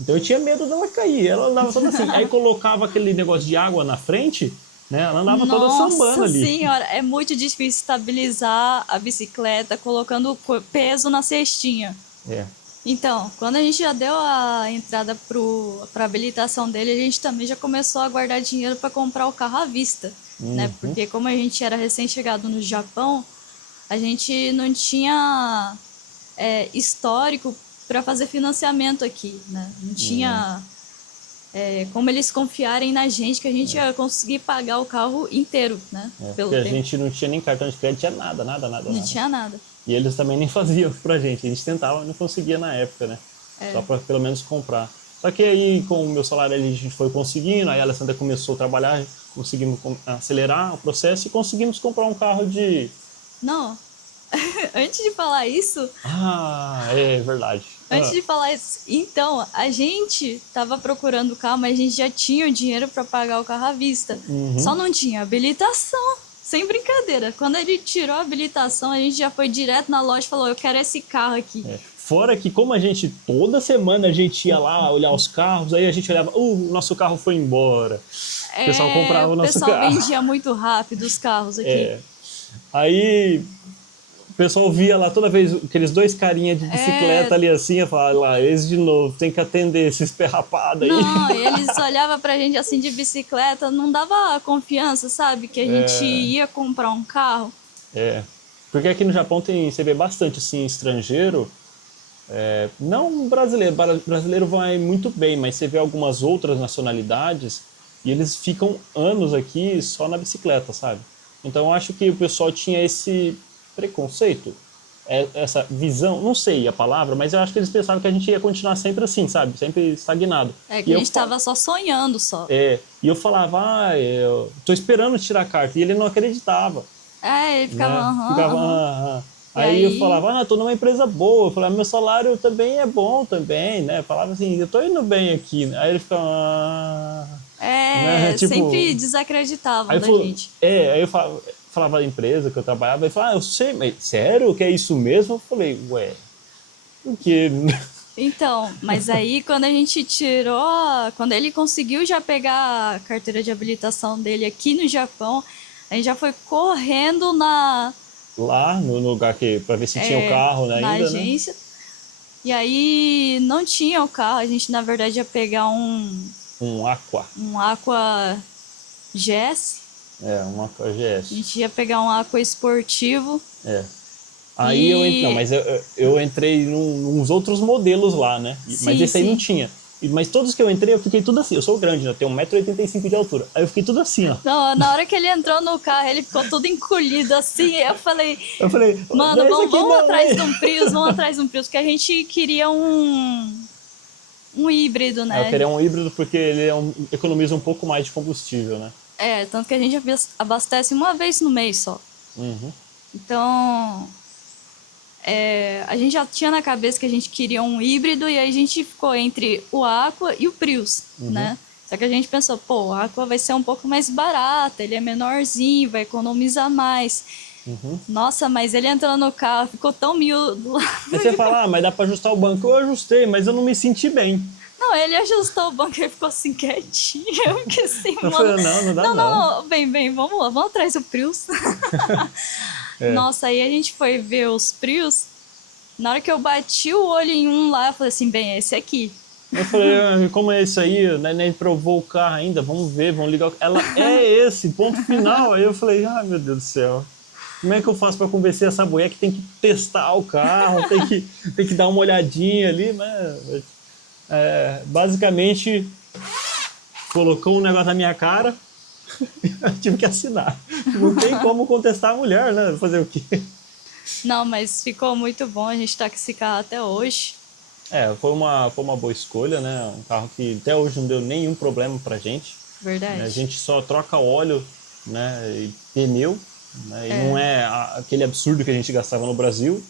Então eu tinha medo dela cair. Ela andava toda assim. Aí colocava aquele negócio de água na frente, né? Ela andava toda sambando ali. Nossa senhora, é muito difícil estabilizar a bicicleta colocando peso na cestinha. É. Então, quando a gente já deu a entrada para habilitação dele, a gente também já começou a guardar dinheiro para comprar o carro à vista, né? Porque como a gente era recém-chegado no Japão, a gente não tinha histórico para fazer financiamento aqui, né? Não tinha como eles confiarem na gente que a gente ia conseguir pagar o carro inteiro, né? Pelo Porque a tempo. gente não tinha nem cartão de crédito, tinha nada. Não tinha nada. E eles também nem faziam pra gente. A gente tentava, mas não conseguia na época, né? Só pra pelo menos comprar. Só que aí, com o meu salário, a gente foi conseguindo. Aí a Alessandra começou a trabalhar, conseguimos acelerar o processo e conseguimos comprar um carro de... Não, antes de falar isso... Ah, é verdade. Antes de falar isso, então, a gente tava procurando o carro, mas a gente já tinha o dinheiro para pagar o carro à vista. Só não tinha habilitação. Sem brincadeira. Quando ele tirou a habilitação, a gente já foi direto na loja e falou, eu quero esse carro aqui. Fora que como a gente, toda semana a gente ia lá olhar os carros, aí a gente olhava, o nosso carro foi embora. O pessoal comprava o nosso carro. O pessoal vendia muito rápido os carros aqui. Aí o pessoal via lá toda vez aqueles dois carinhas de bicicleta ali assim, eu falava, lá, eles de novo, tem que atender esses perrapados aí. Não, eles olhavam pra gente assim de bicicleta, não dava confiança, sabe? Que a gente ia comprar um carro. Porque aqui no Japão você vê bastante assim, estrangeiro, não brasileiro, brasileiro vai muito bem, mas você vê algumas outras nacionalidades e eles ficam anos aqui só na bicicleta, sabe? Então eu acho que o pessoal tinha esse preconceito, essa visão, não sei a palavra, mas eu acho que eles pensavam que a gente ia continuar sempre assim, sabe? Sempre estagnado. Que a gente tava só sonhando só. E eu falava, eu tô esperando tirar a carta, e ele não acreditava. Ele ficava, Aí eu falava, tô numa empresa boa. Eu falava, meu salário também é bom também, né? Eu falava assim, eu tô indo bem aqui. Aí ele ficava... né? Tipo, sempre desacreditavam da gente. Aí eu falava da empresa que eu trabalhava, ele falava, eu sei, mas sério que é isso mesmo? Eu falei, ué, por quê? Então, mas aí quando a gente tirou, quando ele conseguiu já pegar a carteira de habilitação dele aqui no Japão, a gente já foi correndo lá no lugar para ver se tinha o carro, né, na ainda, agência. Né? E aí não tinha o carro, a gente na verdade ia pegar um Aqua. Um Aqua GS. Um Aqua GS. A gente ia pegar um Aqua esportivo. Aí mas eu entrei nos outros modelos lá, né? Mas esse aí não tinha. Mas todos que eu entrei, eu fiquei tudo assim. Eu sou grande, né? Eu tenho 1,85 m de altura. Aí eu fiquei tudo assim, ó. Não, na hora que ele entrou no carro, ele ficou todo encolhido assim. Eu falei, mano, vamos atrás de um Prius, porque a gente queria um híbrido, né? Eu queria um híbrido porque ele economiza um pouco mais de combustível, né? Tanto que a gente abastece uma vez no mês só. Então... a gente já tinha na cabeça que a gente queria um híbrido e aí a gente ficou entre o Aqua e o Prius, né? Só que a gente pensou, o Aqua vai ser um pouco mais barato, ele é menorzinho, vai economizar mais. Nossa, mas ele entrou no carro, ficou tão miúdo. Aí você fala, mas dá pra ajustar o banco. Eu ajustei, mas eu não me senti bem. Não, ele ajustou o banco e ficou assim quietinho. Eu fiquei assim, mano. Falei, não dá não. Bem, vamos lá, vamos atrás do Prius. Nossa, aí a gente foi ver os Prius. Na hora que eu bati o olho em um lá, eu falei assim, é esse aqui. Eu falei, como é isso aí? Nem provou o carro ainda, vamos ver, vamos ligar. Ela é esse, ponto final. Aí eu falei, meu Deus do céu. Como é que eu faço para convencer essa mulher que tem que testar o carro, tem que dar uma olhadinha ali, né? Basicamente, colocou um negócio na minha cara, eu tive que assinar. Não tem como contestar a mulher, né? Fazer o quê? Não, mas ficou muito bom, a gente tá com esse carro até hoje. Foi uma boa escolha, né? Um carro que até hoje não deu nenhum problema pra gente. Verdade. A gente só troca óleo, né? E pneu, né? E não é aquele absurdo que a gente gastava no Brasil.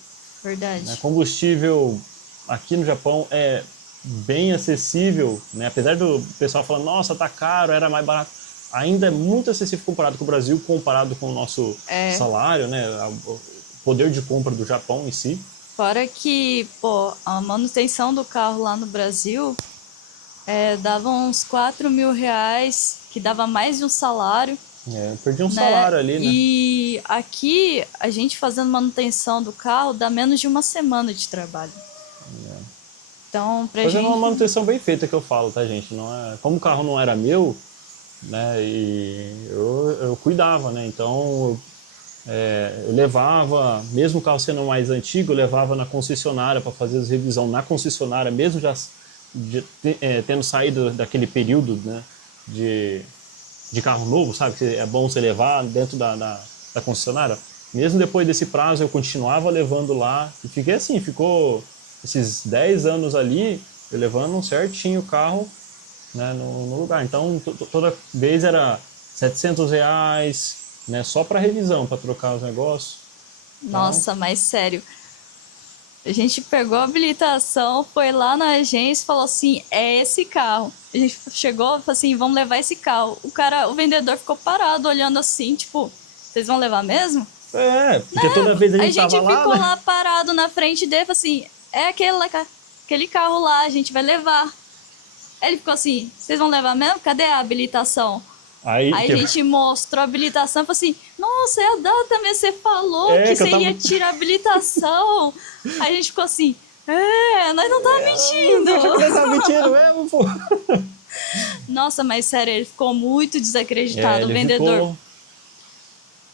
Verdade. Né? Combustível aqui no Japão é bem acessível, né? Apesar do pessoal falar, nossa, tá caro, era mais barato. Ainda é muito acessível comparado com o Brasil, comparado com o nosso salário, né? O poder de compra do Japão em si. Fora que, a manutenção do carro lá no Brasil Dava uns 4.000 reais, que dava mais de um salário. Perdi um salário ali, né? E aqui, a gente fazendo manutenção do carro, dá menos de uma semana de trabalho. Então, pra Fazendo gente... uma manutenção bem feita que eu falo, tá, gente? Não é... Como o carro não era meu, né? E eu cuidava, né? Então, eu levava, mesmo o carro sendo mais antigo, eu levava na concessionária para fazer as revisões na concessionária, mesmo já tendo saído daquele período, né? De carro novo, sabe? Que é bom você levar dentro da concessionária. Mesmo depois desse prazo, eu continuava levando lá. E fiquei assim, ficou esses 10 anos ali, eu levando certinho o carro, né, no lugar. Então, toda vez era R$ 700, né, só para revisão, para trocar os negócios. Nossa, mas sério. A gente pegou a habilitação, foi lá na agência e falou assim, é esse carro. A gente chegou e falou assim, vamos levar esse carro. O vendedor ficou parado, olhando assim, tipo, vocês vão levar mesmo? Porque toda vez a gente tava lá, ficou né? lá parado na frente dele, falou assim, é aquele carro lá, a gente vai levar. Ele ficou assim, vocês vão levar mesmo? Cadê a habilitação? Aí a gente mostrou a habilitação e falou assim, nossa, é a data mesmo, você falou que você ia tirar a habilitação. Aí a gente ficou assim, nós não tava mentindo. Nós tava mentindo mesmo, pô. Nossa, mas sério, ele ficou muito desacreditado, o vendedor. Ficou...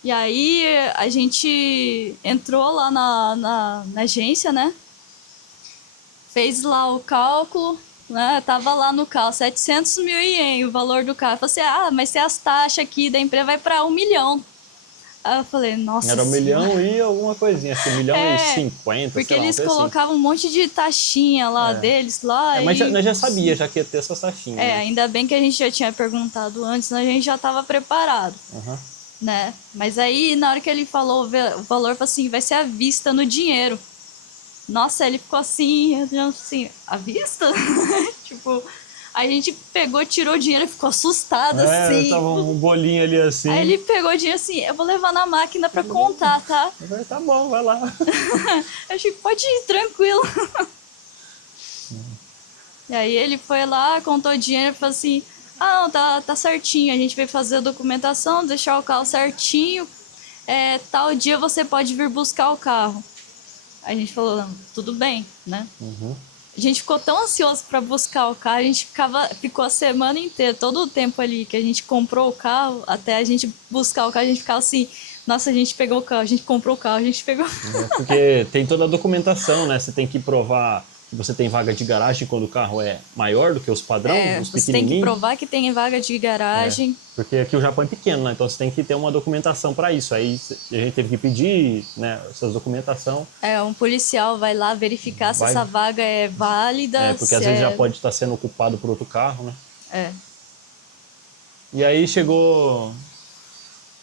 E aí a gente entrou lá na agência, né? Fez lá o cálculo, né? Tava lá no carro, 700 mil ien, o valor do carro. Eu falei assim, mas se as taxas aqui da empresa vai para 1 milhão. Aí eu falei, nossa Era 1 milhão e alguma coisinha, acho que 1 milhão e 50, porque eles colocavam um monte de taxinha lá deles lá. Mas nós já sabia, já que ia ter essas taxinhas. Né? Ainda bem que a gente já tinha perguntado antes, a gente já estava preparado. Né? Mas aí, na hora que ele falou o valor, falou assim, vai ser à vista no dinheiro. Nossa, ele ficou assim, à vista? Tipo, a gente pegou, tirou o dinheiro e ficou assustado, assim. Tava um bolinho ali assim. Aí ele pegou o dinheiro assim, eu vou levar na máquina pra contar, tá? Tá bom, vai lá. Eu achei que pode ir, tranquilo. E aí ele foi lá, contou o dinheiro e falou assim, não, tá certinho, a gente veio fazer a documentação, deixar o carro certinho, tal dia você pode vir buscar o carro. Aí a gente falou, tudo bem, né? A gente ficou tão ansioso para buscar o carro, a gente ficou a semana inteira, todo o tempo ali que a gente comprou o carro, até a gente buscar o carro, a gente ficava assim, nossa, a gente pegou o carro, a gente comprou o carro, a gente pegou... Porque tem toda a documentação, né? Você tem que provar que você tem vaga de garagem quando o carro é maior do que os padrão, os pequenininhos. Você tem que provar que tem vaga de garagem. Porque aqui o Japão é pequeno, né? Então você tem que ter uma documentação para isso. Aí a gente teve que pedir, né, essas documentação. Um policial vai lá verificar se essa vaga é válida. Porque às vezes já pode estar sendo ocupado por outro carro, né? E aí chegou...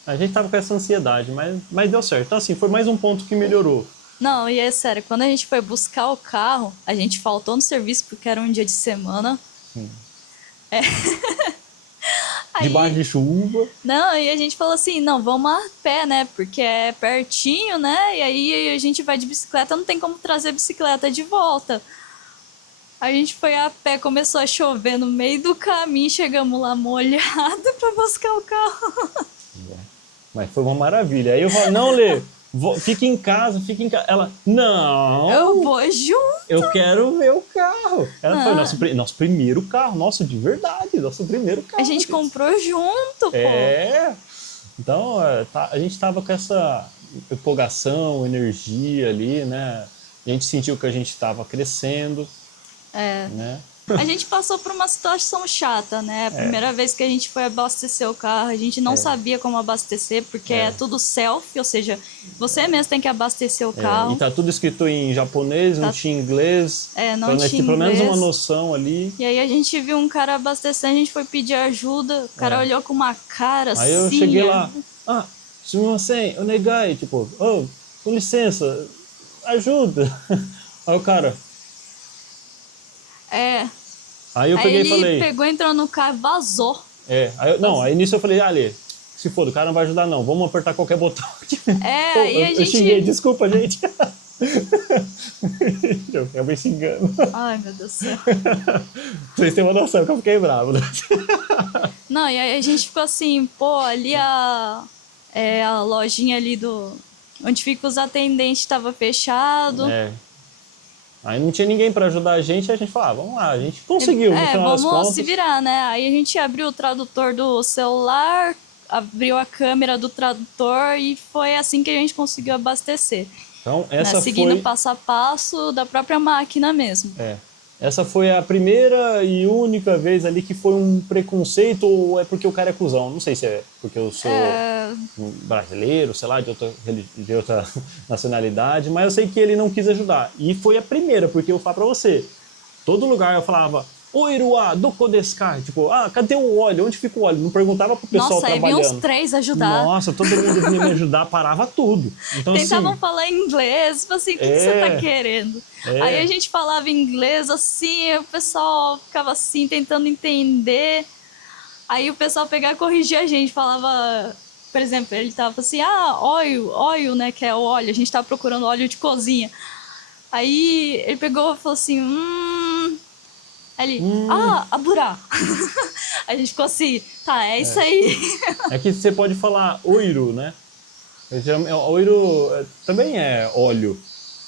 A gente tava com essa ansiedade, mas deu certo. Então assim, foi mais um ponto que melhorou. Não, e é sério, quando a gente foi buscar o carro, a gente faltou no serviço porque era um dia de semana. Debaixo de chuva. Não, e a gente falou assim, não, vamos a pé, né? Porque é pertinho, né? E aí a gente vai de bicicleta, não tem como trazer a bicicleta de volta. A gente foi a pé, começou a chover no meio do caminho, chegamos lá molhado pra buscar o carro. Mas foi uma maravilha. Aí eu falei, não, Lê, fica em casa. Ela, não. Eu vou junto. Eu quero ver o carro. Ela foi nosso primeiro carro. Nossa, de verdade, nosso primeiro carro. A gente comprou junto, pô. Então, a gente tava com essa empolgação, energia ali, né? A gente sentiu que a gente tava crescendo. Né? A gente passou por uma situação chata, né? A primeira vez que a gente foi abastecer o carro, a gente não sabia como abastecer, porque é tudo self, ou seja, você mesmo tem que abastecer o carro. E tá tudo escrito em japonês, não tinha inglês. Não tinha inglês. Pelo menos uma noção ali. E aí a gente viu um cara abastecendo, a gente foi pedir ajuda, o cara olhou com uma cara assim. Aí eu cheguei lá, sumimasen, onegai, tipo, com licença, ajuda. Aí o cara... Aí eu peguei e falei... Ele pegou, entrou no carro e vazou. Aí nisso eu falei, Ale, se foda, o cara não vai ajudar não, vamos apertar qualquer botão aqui. Aí a gente... Eu xinguei, desculpa, gente. Eu acabei xingando. Ai, meu Deus do céu. Vocês têm uma noção que eu fiquei bravo, né? Não, e aí a gente ficou assim, pô, ali a lojinha ali onde fica os atendentes estava fechado. É. Aí não tinha ninguém para ajudar a gente falou, vamos lá, a gente conseguiu, no final das Vamos contas. se virar, né? Aí a gente abriu o tradutor do celular, abriu a câmera do tradutor e foi assim que a gente conseguiu abastecer. Então, né? Seguindo o passo a passo da própria máquina mesmo. Essa foi a primeira e única vez ali que foi um preconceito ou é porque o cara é cuzão? Não sei se é porque eu sou brasileiro, sei lá, de outra nacionalidade, mas eu sei que ele não quis ajudar. E foi a primeira, porque eu falo pra você, todo lugar eu falava, oi, Iruá, doko desu ka? Tipo, cadê o óleo? Onde fica o óleo? Não perguntava pro pessoal trabalhando. Nossa, aí vinham uns 3 ajudar. Nossa, todo mundo vinha me ajudar, parava tudo. Então, tentavam falar inglês, tipo assim, o que você tá querendo? Aí a gente falava inglês assim, o pessoal ficava assim, tentando entender. Aí o pessoal pegava e corrigia a gente, falava, por exemplo, ele tava assim, óleo, né, que é o óleo, a gente tava procurando óleo de cozinha. Aí ele pegou e falou assim, Aí ele, aburá. A gente ficou assim, tá, é isso aí. É que você pode falar oiro, né? Oiro também é óleo.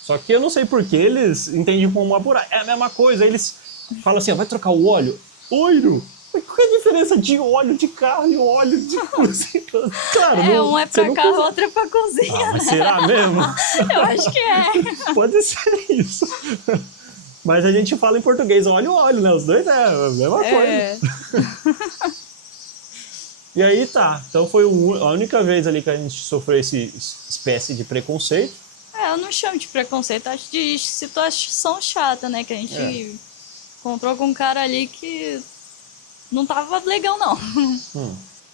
Só que eu não sei por que eles entendem como aburá. É a mesma coisa, eles falam assim, vai trocar o óleo? Oiro? Qual é a diferença de óleo de carro e óleo de cozinha? Claro, um é pra carro, o outro é pra cozinha, mas né? será mesmo? Eu acho que é. Pode ser isso. Mas a gente fala em português óleo, né? Os dois é a mesma coisa. E aí tá. Então foi a única vez ali que a gente sofreu esse espécie de preconceito. Eu não chamo de preconceito, acho de situação chata, né? Que a gente encontrou com um cara ali que não tava legal, não.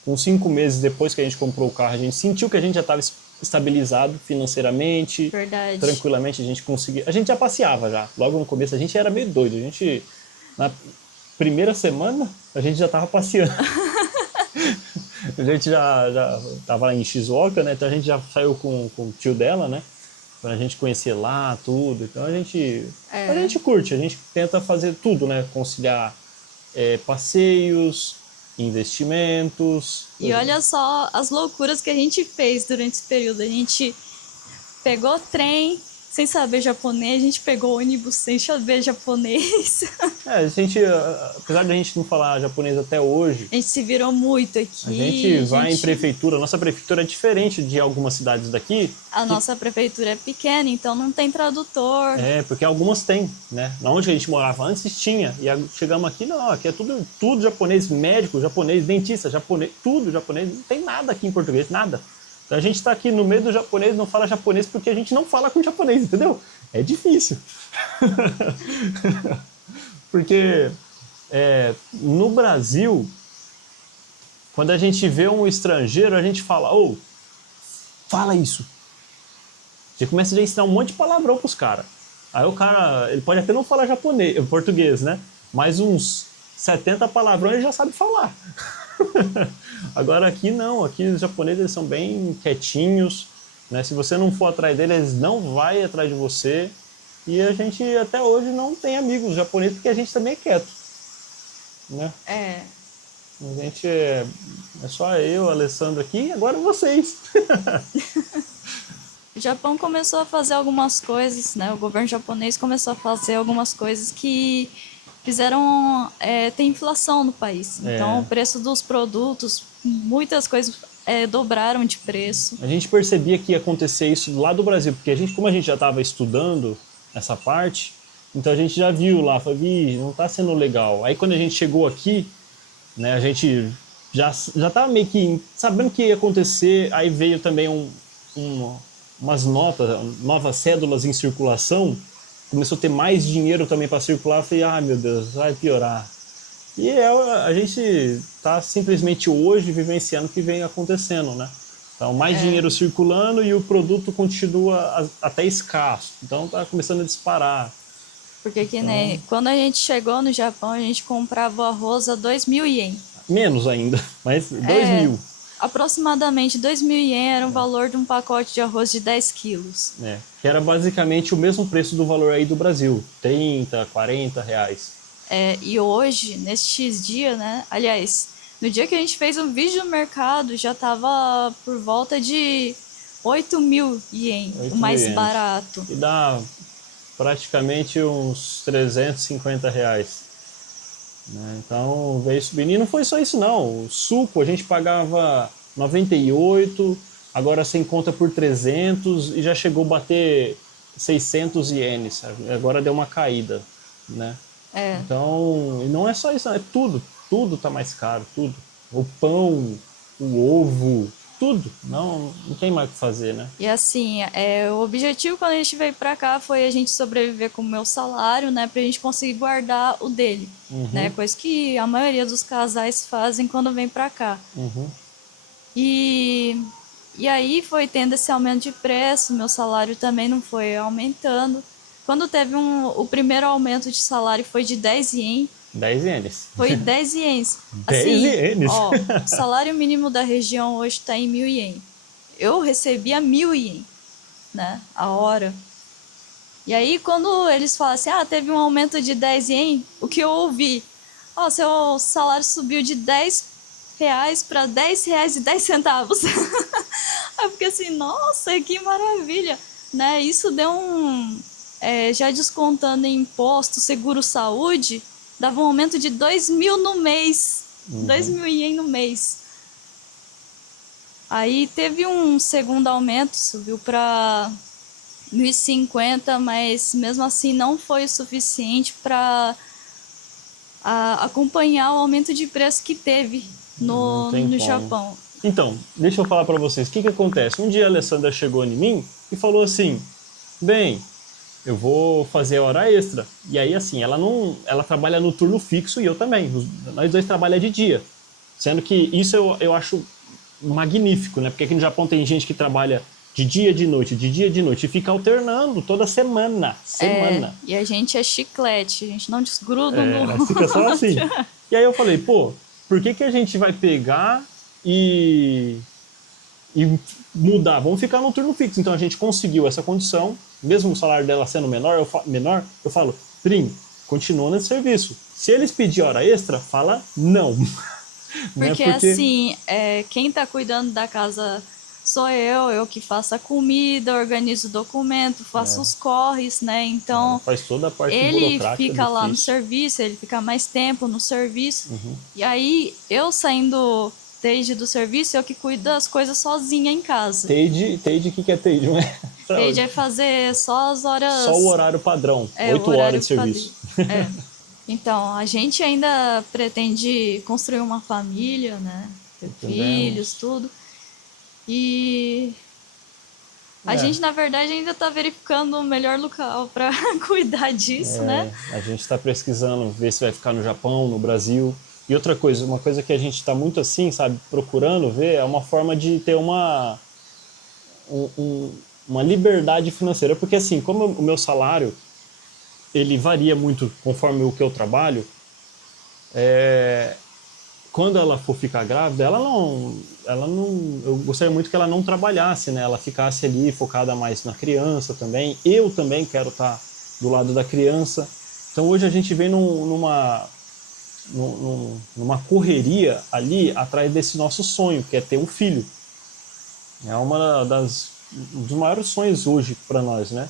Com 5 meses depois que a gente comprou o carro, a gente sentiu que a gente já estava estabilizado financeiramente. Verdade. Tranquilamente a gente conseguia. A gente já passeava já. Logo no começo a gente era meio doido. A gente, na primeira semana, a gente já estava passeando. A gente já estava em Shizuoka, né? Então a gente já saiu com o tio dela, né? Pra gente conhecer lá, tudo. Então a gente curte, a gente tenta fazer tudo, né? Conciliar passeios, investimentos. E olha só as loucuras que a gente fez durante esse período. A gente pegou trem sem saber japonês, a gente pegou ônibus sem saber japonês. A gente, apesar de a gente não falar japonês até hoje, a gente se virou muito aqui. A gente vai em prefeitura, nossa prefeitura é diferente de algumas cidades daqui. Nossa prefeitura é pequena, então não tem tradutor. Porque algumas tem, né? Onde a gente morava antes tinha, e chegamos aqui, não, aqui é tudo japonês, médico, japonês, dentista, japonês, tudo japonês, não tem nada aqui em português, nada. Então a gente está aqui no meio do japonês, não fala japonês porque a gente não fala com japonês, entendeu? É difícil. Porque no Brasil, quando a gente vê um estrangeiro, a gente fala, fala isso. A gente começa a ensinar um monte de palavrão pros caras. Aí o cara, ele pode até não falar português, né? Mas uns 70 palavrões ele já sabe falar. Agora aqui não, aqui os japoneses eles são bem quietinhos, né? Se você não for atrás deles, eles não vão atrás de você. E a gente até hoje não tem amigos japoneses porque a gente também é quieto, né? A gente é só eu, a Alessandra aqui e agora vocês. O Japão começou a fazer algumas coisas, né? O governo japonês começou a fazer algumas coisas que fizeram ter inflação no país. Então, o preço dos produtos, muitas coisas dobraram de preço. A gente percebia que ia acontecer isso lá do Brasil, porque como a gente já estava estudando essa parte, então a gente já viu lá, falou, não está sendo legal. Aí quando a gente chegou aqui, né, a gente já estava meio que sabendo que ia acontecer, aí veio também umas novas cédulas em circulação, começou a ter mais dinheiro também para circular, eu falei, meu Deus, vai piorar. E a gente está simplesmente hoje vivenciando o que vem acontecendo, né? Então, mais dinheiro circulando e o produto continua até escasso. Então, está começando a disparar. Porque quando a gente chegou no Japão, a gente comprava o arroz a 2.000 ien. Menos ainda, mas 2.000. Aproximadamente 2.000 ien era o valor de um pacote de arroz de 10 quilos. Que era basicamente o mesmo preço do valor aí do Brasil, 30, 40 reais. E hoje, nestes dias, né? Aliás, no dia que a gente fez um vídeo no mercado, já tava por volta de 8.000 ien, o mais barato. E dá praticamente uns 350 reais. Então veio subindo. E não foi só isso não. O suco a gente pagava 98, agora sem conta por 300 e já chegou a bater 600 ienes, sabe? Agora deu uma caída, né? Então, e não é só isso, é tudo. Tudo tá mais caro, tudo. O pão, o ovo, tudo. Não tem mais o que fazer, né? E assim, o objetivo quando a gente veio pra cá foi a gente sobreviver com o meu salário, né? Pra gente conseguir guardar o dele, né? Coisa que a maioria dos casais fazem quando vem pra cá. E aí foi tendo esse aumento de preço, meu salário também não foi aumentando. Quando teve o primeiro aumento de salário foi de 10 ien. 10 ienes. Foi 10 ienes. 10 ienes? Ó, o salário mínimo da região hoje está em 1.000 ien. Eu recebia 1.000 ien, né? A hora. E aí, quando eles falam assim, teve um aumento de 10 ien, o que eu ouvi? Seu salário subiu de 10 reais para 10 reais e 10 centavos. Aí eu fiquei assim, nossa, que maravilha, né? Isso deu já descontando em imposto, seguro-saúde, dava um aumento de 2.000 no mês. 2.000 ien no mês. Aí teve um segundo aumento, subiu para 1.050, mas mesmo assim não foi o suficiente para acompanhar o aumento de preço que teve no Japão. Então, deixa eu falar para vocês, o que acontece? Um dia a Alessandra chegou em mim e falou assim, bem, eu vou fazer hora extra. E aí, assim, ela trabalha no turno fixo e eu também. Nós dois trabalhamos de dia. Sendo que isso eu acho magnífico, né? Porque aqui no Japão tem gente que trabalha de dia, de noite, de dia, de noite. E fica alternando toda semana. E a gente é chiclete, a gente não desgruda um do outro. Fica só assim. E aí eu falei, pô, por que a gente vai pegar e mudar? Vamos ficar no turno fixo. Então a gente conseguiu essa condição. Mesmo o salário dela sendo menor, eu falo, Trim, continua nesse serviço. Se eles pedirem hora extra, fala não. Porque assim, quem tá cuidando da casa sou eu que faço a comida, organizo o documento, faço os corres, né? Então, faz toda a parte ele fica lá no serviço, ele fica mais tempo no serviço. E aí, eu saindo Teide do serviço, eu que cuido das coisas sozinha em casa. Teide, o que é Teide? Teide é fazer só as horas... Só o horário padrão, 8 horas de serviço. Então, a gente ainda pretende construir uma família, né? Ter filhos, tudo. E a gente, na verdade, ainda está verificando o melhor local para cuidar disso, né? A gente está pesquisando, ver se vai ficar no Japão, no Brasil. E outra coisa, uma coisa que a gente está muito assim, sabe, procurando ver, é uma forma de ter uma liberdade financeira. Porque assim, como o meu salário, ele varia muito conforme o que eu trabalho, quando ela for ficar grávida, ela não, eu gostaria muito que ela não trabalhasse, né? Ela ficasse ali focada mais na criança também. Eu também quero estar do lado da criança. Então hoje a gente vem numa correria ali atrás desse nosso sonho, que é ter um filho. É um dos maiores sonhos hoje para nós, né?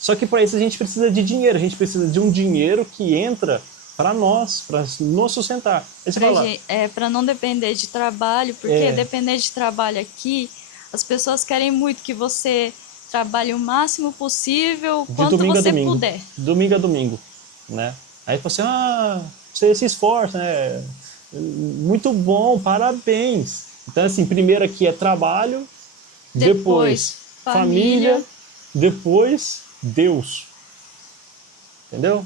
Só que para isso a gente precisa de dinheiro, a gente precisa de um dinheiro que entra para nós, para nos sustentar. Para não depender de trabalho, porque depender de trabalho aqui, as pessoas querem muito que você trabalhe o máximo possível, quanto você puder. Domingo a domingo, né? Aí você, você se esforça, né? Muito bom, parabéns. Então, assim, primeiro aqui é trabalho, depois família, depois Deus. Entendeu?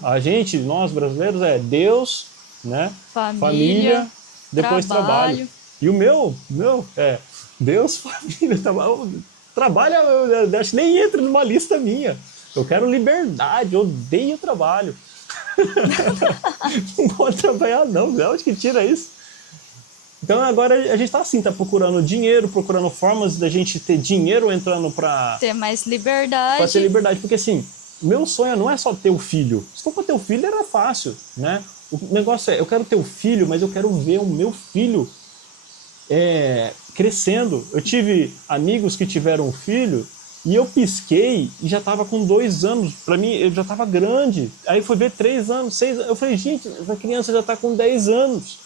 Nós brasileiros, Deus, né? Família, depois trabalho. E o meu é Deus, família, trabalho, eu acho que nem entra numa lista minha. Eu quero liberdade, eu odeio trabalho. Não pode trabalhar não, de onde que tira isso? Então agora a gente tá assim, tá procurando dinheiro, procurando formas da gente ter dinheiro entrando para ter mais liberdade. Pra ter liberdade, porque assim, meu sonho não é só ter o filho. Se for pra ter o filho era fácil, né? O negócio é, eu quero ter o filho, mas eu quero ver o meu filho crescendo. Eu tive amigos que tiveram um filho e eu pisquei e já tava com 2 anos. Pra mim, eu já tava grande. Aí foi ver 3 anos, 6 anos. Eu falei, gente, essa criança já tá com 10 anos.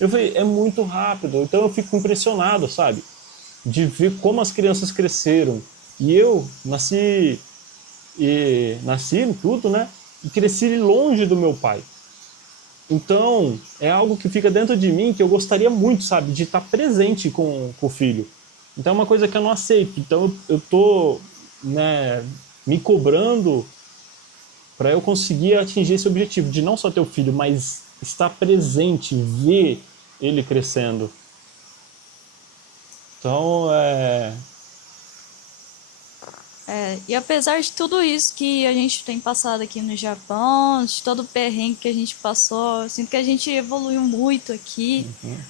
Eu falei, é muito rápido. Então eu fico impressionado, sabe? De ver como as crianças cresceram. E eu nasci em tudo, né? E cresci longe do meu pai. Então, é algo que fica dentro de mim que eu gostaria muito, sabe? De estar presente com o filho. Então é uma coisa que eu não aceito. Então eu tô, né, me cobrando para eu conseguir atingir esse objetivo de não só ter o filho, mas estar presente, ver ele crescendo. Então, E apesar de tudo isso que a gente tem passado aqui no Japão, de todo o perrengue que a gente passou, eu sinto que a gente evoluiu muito aqui.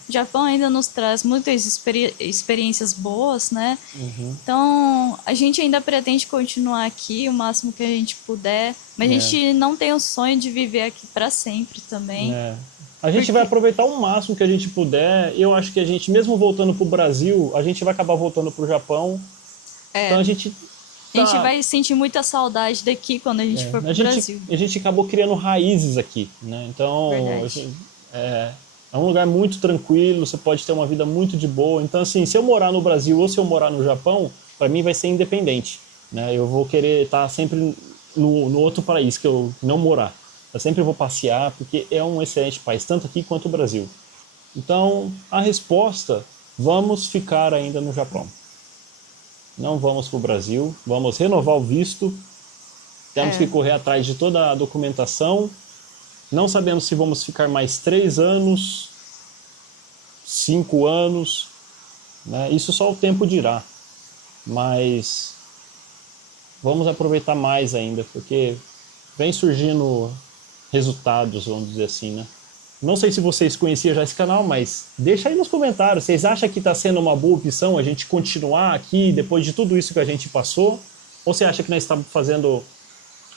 O Japão ainda nos traz muitas experiências boas, né? Então, a gente ainda pretende continuar aqui o máximo que a gente puder, mas a gente não tem o sonho de viver aqui para sempre também. A gente vai aproveitar o máximo que a gente puder. Eu acho que a gente, mesmo voltando pro Brasil, a gente vai acabar voltando pro Japão. Então a gente vai sentir muita saudade daqui quando a gente for pro Brasil. A gente acabou criando raízes aqui, né? Então é um lugar muito tranquilo, você pode ter uma vida muito de boa. Então assim, se eu morar no Brasil ou se eu morar no Japão, para mim vai ser independente, né? Eu vou querer estar sempre no outro país que eu não morar. Eu sempre vou passear porque é um excelente país, tanto aqui quanto o Brasil. Então a resposta, vamos ficar ainda no Japão. Não vamos para o Brasil, vamos renovar o visto, temos que correr atrás de toda a documentação, não sabemos se vamos ficar mais 3 anos, 5 anos, né? Isso só o tempo dirá, mas vamos aproveitar mais ainda, porque vem surgindo resultados, vamos dizer assim, né? Não sei se vocês conheciam já esse canal, mas deixa aí nos comentários. Vocês acham que está sendo uma boa opção a gente continuar aqui depois de tudo isso que a gente passou? Ou você acha que nós estamos fazendo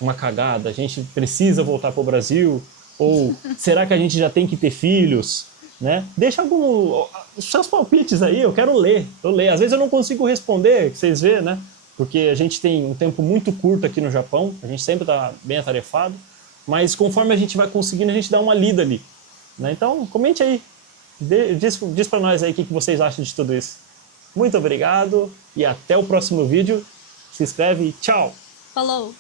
uma cagada? A gente precisa voltar para o Brasil? Ou será que a gente já tem que ter filhos? Né? Deixa os seus palpites aí, eu quero ler. Às vezes eu não consigo responder, vocês vê, né? Porque a gente tem um tempo muito curto aqui no Japão, a gente sempre está bem atarefado, mas conforme a gente vai conseguindo, a gente dá uma lida ali. Então, comente aí, diz para nós aí o que vocês acham de tudo isso. Muito obrigado e até o próximo vídeo. Se inscreve e tchau! Falou!